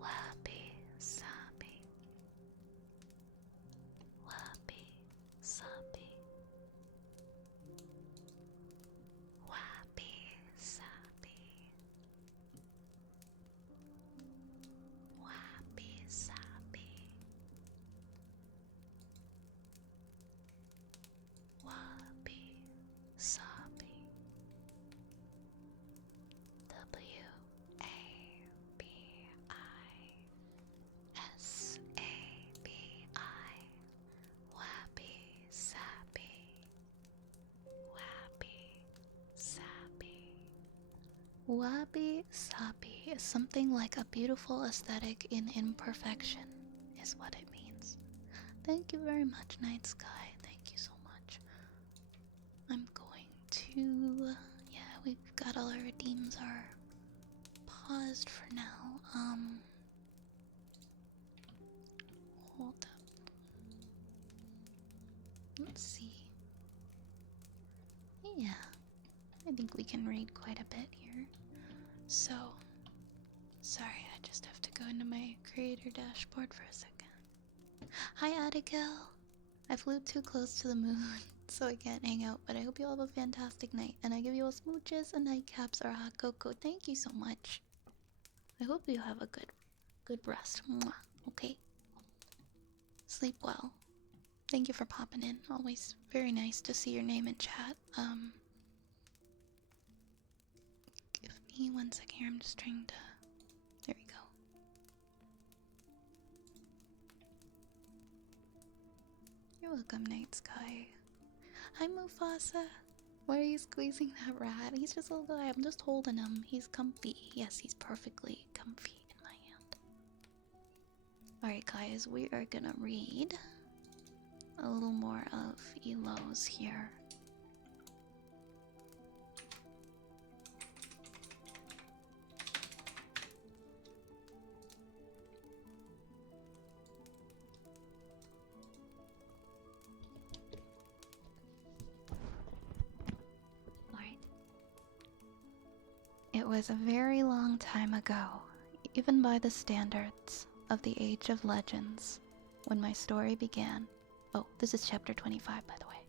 Wabi sabi. Wabi sabi. Wabi sabi. Wabi sabi. WABISABI. Wabi sabi. Wabi sabi. Wabi sabi is something like a beautiful aesthetic in imperfection, is what it means. Thank you very much, Night Sky. Thank you so much. I'm going to. Yeah, we've got all our redeems are paused for now. Hold up. Let's see. Yeah, I think we can read quite a bit here. So, sorry, I just have to go into my creator dashboard for a second. Hi, Abigail. I flew too close to the moon, so I can't hang out, but I hope you all have a fantastic night, and I give you all smooches and nightcaps or hot cocoa. Thank you so much. I hope you have a good rest. Mwah. Okay? Sleep well. Thank you for popping in. Always very nice to see your name in chat. Give me 1 second here. I'm just trying to. There we go. You're welcome, Night Sky. Hi, Mufasa. Why are you squeezing that rat? He's just a little guy. I'm just holding him. He's comfy. Yes, he's perfectly comfy in my hand. Alright, guys, we are gonna read a little more of Elo's here. Alright. It was a very long time ago, even by the standards of the Age of Legends, when my story began. Oh, this is chapter 25, by the way.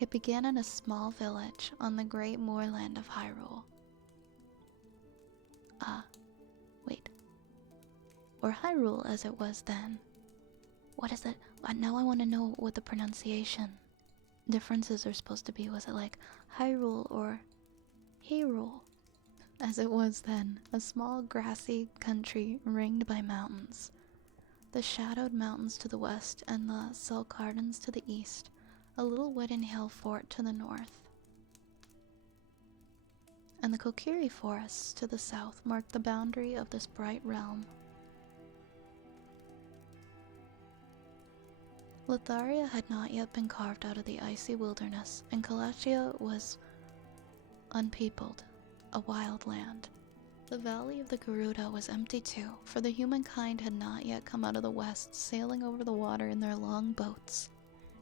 It began in a small village on the great moorland of Hyrule. Wait. Or Hyrule as it was then. What is it? Now I want to know what the pronunciation differences are supposed to be. Was it like Hyrule or Hyrule? As it was then, a small grassy country ringed by mountains. The shadowed mountains to the west and the Silk Gardens to the east, a little wooden hill fort to the north. And the Kokiri forests to the south marked the boundary of this bright realm. Lotharia had not yet been carved out of the icy wilderness, and Kalachia was unpeopled, a wild land. The valley of the Garuda was empty too, for the humankind had not yet come out of the west, sailing over the water in their long boats.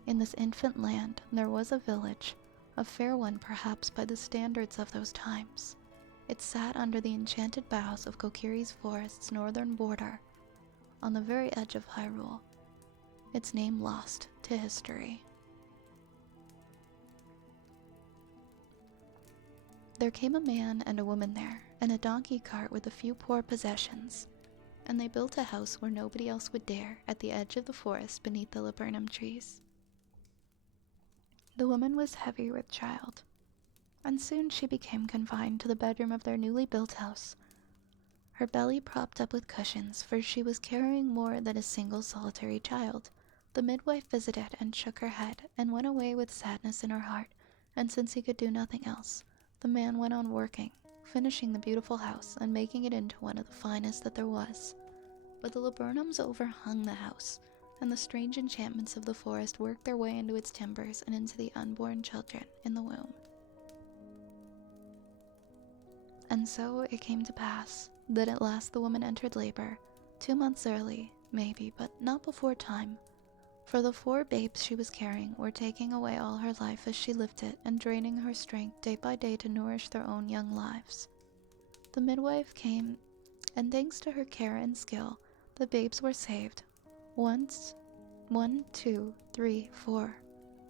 In this infant land there was a village, a fair one perhaps by the standards of those times. It sat under the enchanted boughs of Kokiri's forest's northern border, on the very edge of Hyrule, its name lost to history. There came a man and a woman there, and a donkey cart with a few poor possessions, and they built a house where nobody else would dare, at the edge of the forest beneath the laburnum trees. The woman was heavy with child, and soon she became confined to the bedroom of their newly built house, her belly propped up with cushions, for she was carrying more than a single solitary child. The midwife visited and shook her head, and went away with sadness in her heart, and since he could do nothing else, the man went on working, finishing the beautiful house and making it into one of the finest that there was. But the laburnums overhung the house, and the strange enchantments of the forest worked their way into its timbers and into the unborn children in the womb. And so it came to pass that at last the woman entered labor, 2 months early, maybe, but not before time. For the 4 babes she was carrying were taking away all her life as she lived it, and draining her strength day by day to nourish their own young lives. The midwife came, and thanks to her care and skill, the babes were saved. 1, 2, 3, 4.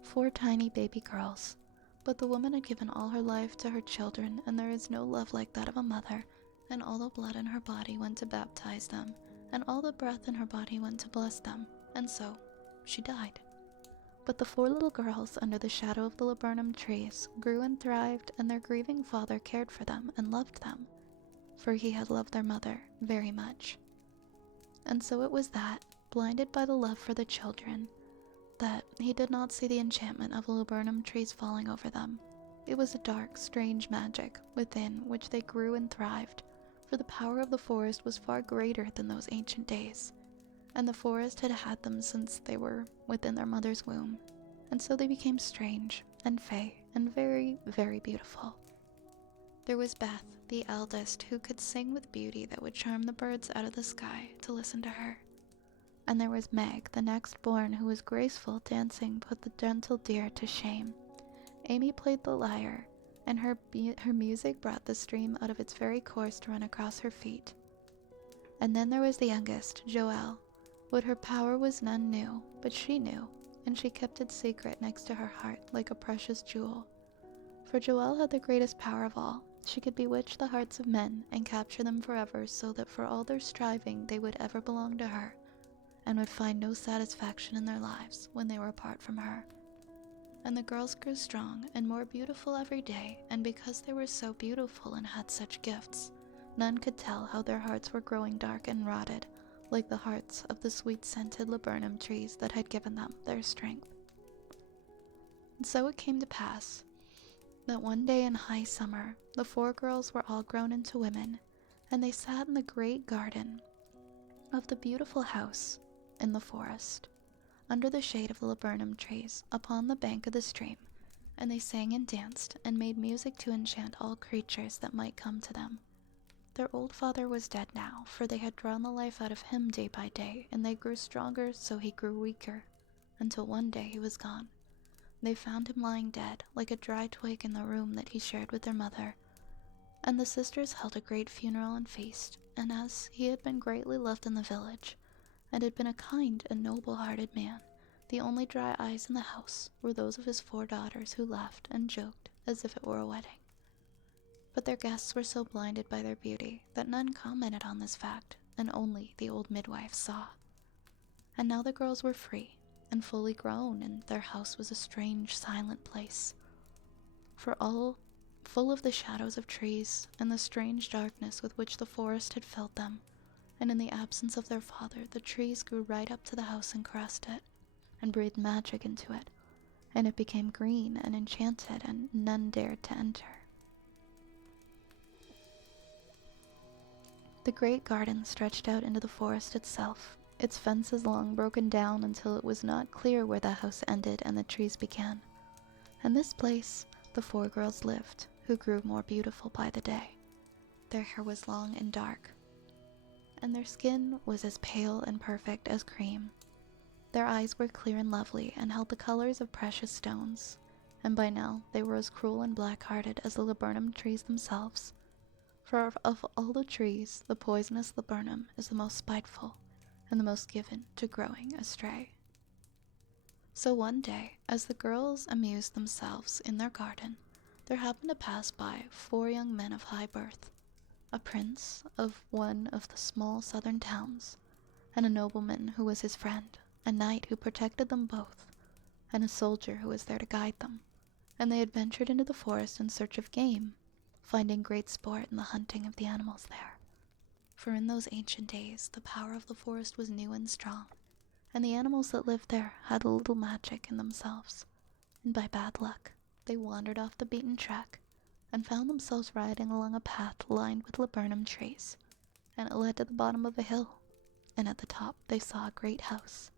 4 tiny baby girls. But the woman had given all her life to her children, and there is no love like that of a mother, and all the blood in her body went to baptize them, and all the breath in her body went to bless them, and so she died. But the 4 little girls under the shadow of the laburnum trees grew and thrived, and their grieving father cared for them and loved them, for he had loved their mother very much. And so it was that, blinded by the love for the children, that he did not see the enchantment of the laburnum trees falling over them. It was a dark, strange magic within which they grew and thrived, for the power of the forest was far greater than those ancient days, and the forest had had them since they were within their mother's womb, and so they became strange and fey and very, very beautiful. There was Beth, the eldest, who could sing with beauty that would charm the birds out of the sky to listen to her. And there was Meg, the next born, who was graceful, dancing put the gentle deer to shame. Amy played the lyre, and her music brought the stream out of its very course to run across her feet. And then there was the youngest, Joelle. What her power was none knew, but she knew, and she kept it secret next to her heart like a precious jewel. For Joelle had the greatest power of all. She could bewitch the hearts of men and capture them forever, so that for all their striving they would ever belong to her. and would find no satisfaction in their lives when they were apart from her. And the girls grew strong and more beautiful every day, and because they were so beautiful and had such gifts, none could tell how their hearts were growing dark and rotted, like the hearts of the sweet-scented laburnum trees that had given them their strength. And so it came to pass that one day in high summer, the 4 girls were all grown into women, and they sat in the great garden of the beautiful house in the forest, under the shade of the laburnum trees, upon the bank of the stream, and they sang and danced, and made music to enchant all creatures that might come to them. Their old father was dead now, for they had drawn the life out of him day by day, and they grew stronger, so he grew weaker, until one day he was gone. They found him lying dead, like a dry twig in the room that he shared with their mother, and the sisters held a great funeral and feast, and as he had been greatly loved in the village, and had been a kind and noble-hearted man, the only dry eyes in the house were those of his 4 daughters, who laughed and joked as if it were a wedding. But their guests were so blinded by their beauty that none commented on this fact, and only the old midwife saw. And now the girls were free and fully grown, and their house was a strange, silent place, for all full of the shadows of trees and the strange darkness with which the forest had filled them. And in the absence of their father, the trees grew right up to the house and caressed it, and breathed magic into it, and it became green and enchanted, and none dared to enter. The great garden stretched out into the forest itself, its fences long broken down until it was not clear where the house ended and the trees began. In this place the 4 girls lived, who grew more beautiful by the day. Their hair was long and dark, and their skin was as pale and perfect as cream. Their eyes were clear and lovely, and held the colors of precious stones, and by now they were as cruel and black-hearted as the laburnum trees themselves. For of all the trees, the poisonous laburnum is the most spiteful, and the most given to growing astray. So one day, as the girls amused themselves in their garden, there happened to pass by 4 young men of high birth, a prince of one of the small southern towns, and a nobleman who was his friend, a knight who protected them both, and a soldier who was there to guide them. And they had ventured into the forest in search of game, finding great sport in the hunting of the animals there. For in those ancient days the power of the forest was new and strong, and the animals that lived there had a little magic in themselves, and by bad luck they wandered off the beaten track and found themselves riding along a path lined with laburnum trees, and it led to the bottom of a hill, and at the top they saw a great house.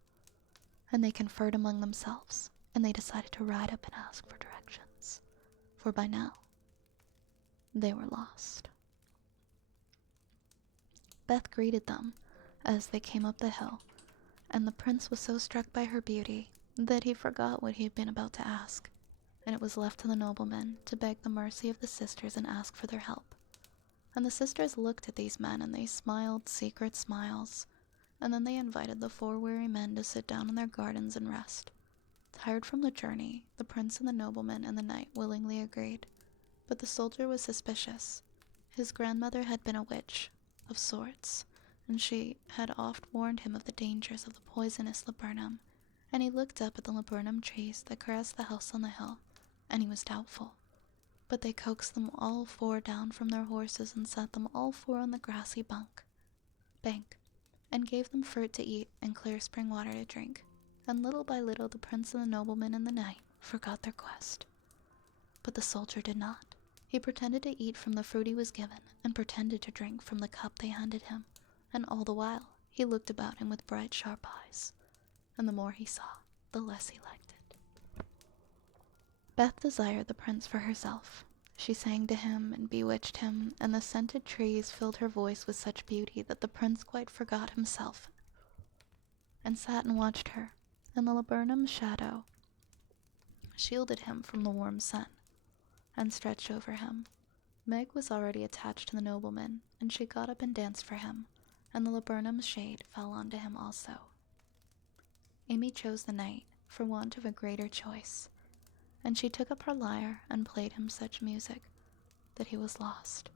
And they conferred among themselves, and they decided to ride up and ask for directions, for by now they were lost. Beth greeted them as they came up the hill, and the prince was so struck by her beauty that he forgot what he had been about to ask, and it was left to the nobleman to beg the mercy of the sisters and ask for their help. And the sisters looked at these men, and they smiled secret smiles, and then they invited the 4 weary men to sit down in their gardens and rest. Tired from the journey, the prince and the nobleman and the knight willingly agreed, but the soldier was suspicious. His grandmother had been a witch of sorts, and she had oft warned him of the dangers of the poisonous laburnum, and he looked up at the laburnum trees that caressed the house on the hill, and he was doubtful. But they coaxed them all 4 down from their horses and sat them all 4 on the grassy bank, and gave them fruit to eat and clear spring water to drink, and little by little the prince and the nobleman and the knight forgot their quest. But the soldier did not. He pretended to eat from the fruit he was given, and pretended to drink from the cup they handed him, and all the while he looked about him with bright, sharp eyes, and the more he saw, the less he liked it. Beth desired the prince for herself. She sang to him and bewitched him, and the scented trees filled her voice with such beauty that the prince quite forgot himself, and sat and watched her, and the laburnum's shadow shielded him from the warm sun, and stretched over him. Meg was already attached to the nobleman, and she got up and danced for him, and the laburnum's shade fell onto him also. Amy chose the knight for want of a greater choice, and she took up her lyre and played him such music that he was lost,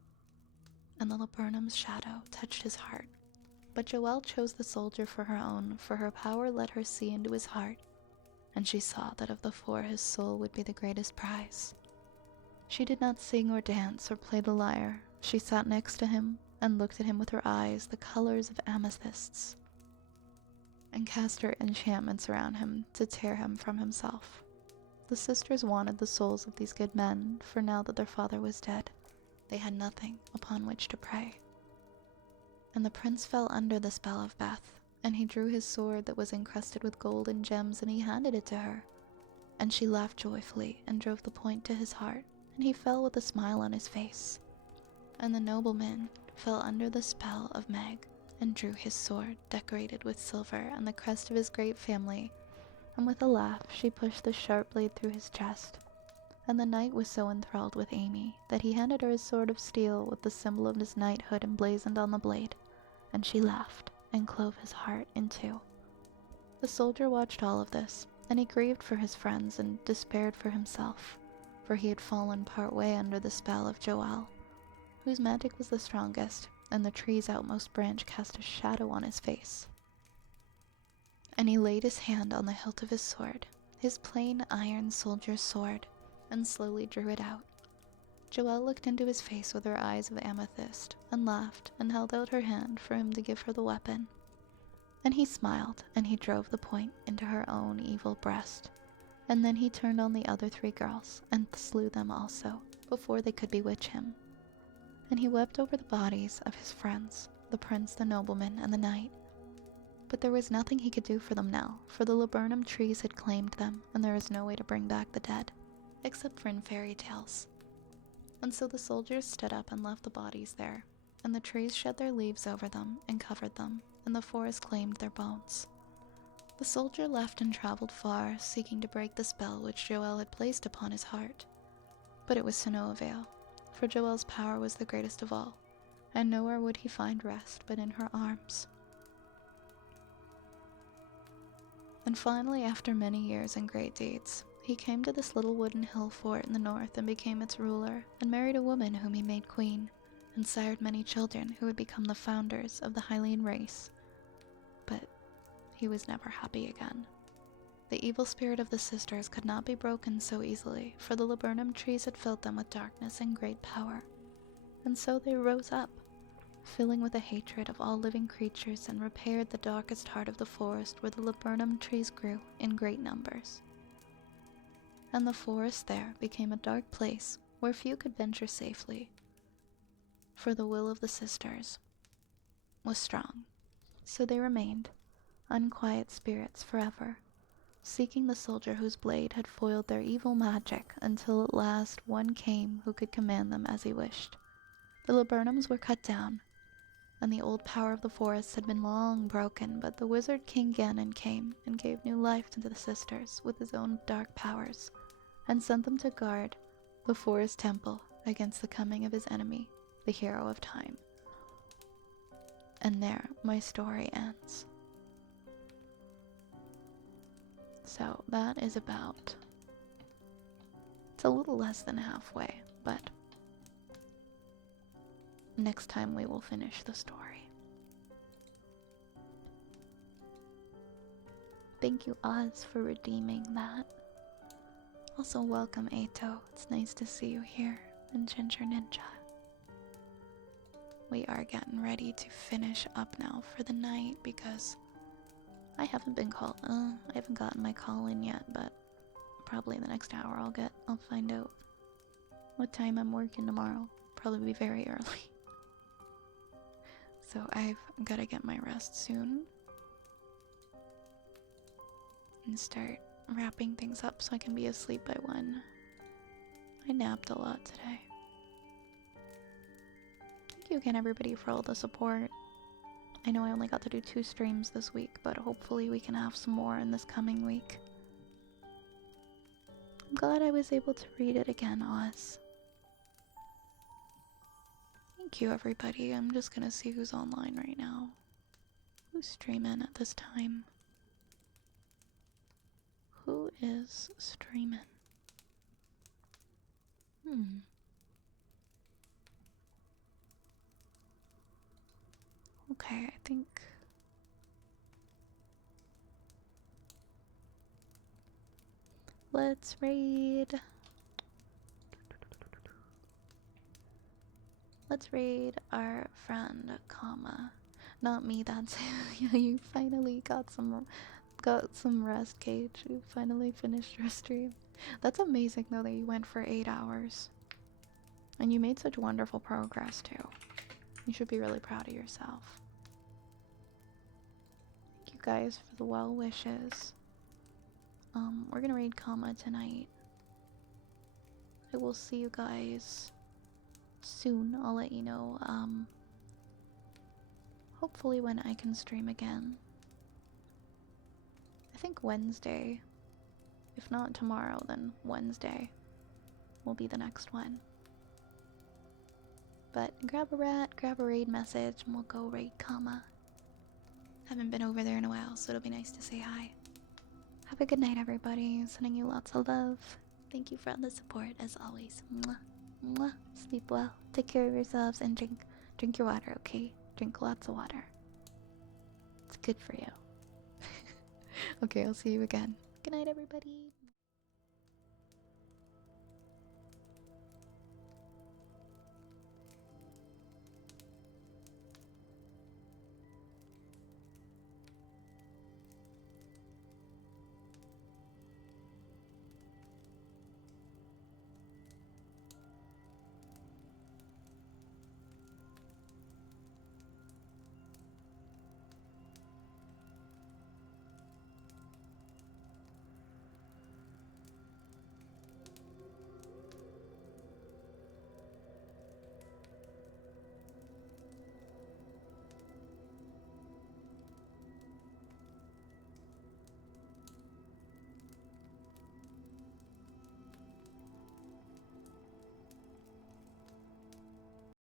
and the laburnum's shadow touched his heart, But Joelle chose the soldier for her own, for her power let her see into his heart, and she saw that of the four his soul would be the greatest prize. She did not sing or dance or play the lyre. She sat next to him and looked at him with her eyes the colors of amethysts, and cast her enchantments around him to tear him from himself. The sisters wanted the souls of these good men, for now that their father was dead, they had nothing upon which to prey. And the prince fell under the spell of Beth, and he drew his sword that was encrusted with gold and gems, and he handed it to her. And she laughed joyfully and drove the point to his heart, and he fell with a smile on his face. And the nobleman fell under the spell of Meg, and drew his sword decorated with silver and the crest of his great family, and with a laugh she pushed the sharp blade through his chest. And the knight was so enthralled with Amy that he handed her his sword of steel with the symbol of his knighthood emblazoned on the blade, and she laughed and clove his heart in two. The soldier watched all of this, and he grieved for his friends and despaired for himself, for he had fallen part way under the spell of Joelle, whose magic was the strongest, and the tree's outmost branch cast a shadow on his face. And he laid his hand on the hilt of his sword, his plain iron soldier's sword, and slowly drew it out. Joelle looked into his face with her eyes of amethyst, and laughed, and held out her hand for him to give her the weapon. And he smiled, and he drove the point into her own evil breast. And then he turned on the other three girls, and slew them also, before they could bewitch him. And he wept over the bodies of his friends, the prince, the nobleman, and the knight. But there was nothing he could do for them now, for the laburnum trees had claimed them, and there is no way to bring back the dead, except for in fairy tales. And so the soldiers stood up and left the bodies there, and the trees shed their leaves over them and covered them, and the forest claimed their bones. The soldier left and traveled far, seeking to break the spell which Joelle had placed upon his heart. But it was to no avail, for Joelle's power was the greatest of all, and nowhere would he find rest but in her arms. And finally, after many years and great deeds, he came to this little wooden hill fort in the north and became its ruler, and married a woman whom he made queen, and sired many children who would become the founders of the Hylian race. But he was never happy again. The evil spirit of the sisters could not be broken so easily, for the laburnum trees had filled them with darkness and great power. And so they rose up, filling with a hatred of all living creatures, and repaired the darkest heart of the forest where the laburnum trees grew in great numbers. And the forest there became a dark place where few could venture safely, for the will of the sisters was strong. So they remained, unquiet spirits forever, seeking the soldier whose blade had foiled their evil magic, until at last one came who could command them as he wished. The laburnums were cut down, and the old power of the forest had been long broken, but the wizard King Ganon came and gave new life to the sisters with his own dark powers, and sent them to guard the forest temple against the coming of his enemy, the hero of time. And there my story ends. So that is about, it's a little less than halfway, but next time we will finish the story. Thank you, Oz, for redeeming that. Also, welcome, Ato. It's nice to see you here, and Ginger Ninja. We are getting ready to finish up now for the night because I haven't been called. I haven't gotten my call in yet, but probably in the next hour I'll find out what time I'm working tomorrow. Probably be very early. So I've got to get my rest soon and start wrapping things up so I can be asleep by 1. I napped a lot today. Thank you again, everybody, for all the support. I know I only got to do 2 streams this week, but hopefully we can have some more in this coming week. I'm glad I was able to read it again, Oz. Thank you, everybody. I'm just gonna see who's online right now. Who's streaming at this time? Who is streaming? Okay, I think. Let's raid. Let's raid our friend, comma. Not me, that's yeah, you finally got some rest, Cage. You finally finished your stream. That's amazing though that you went for 8 hours. And you made such wonderful progress too. You should be really proud of yourself. Thank you guys for the well wishes. We're gonna raid comma tonight. I will see you guys soon. I'll let you know, hopefully when I can stream again. I think Wednesday. If not tomorrow, then Wednesday will be the next one. But grab a rat, grab a raid message, and we'll go raid comma. Haven't been over there in a while, so it'll be nice to say hi. Have a good night, everybody. Sending you lots of love. Thank you for all the support, as always. Mwah. Mwah. Sleep well. Take care of yourselves and drink your water, okay? Drink lots of water. It's good for you. Okay, I'll see you again. Good night, everybody.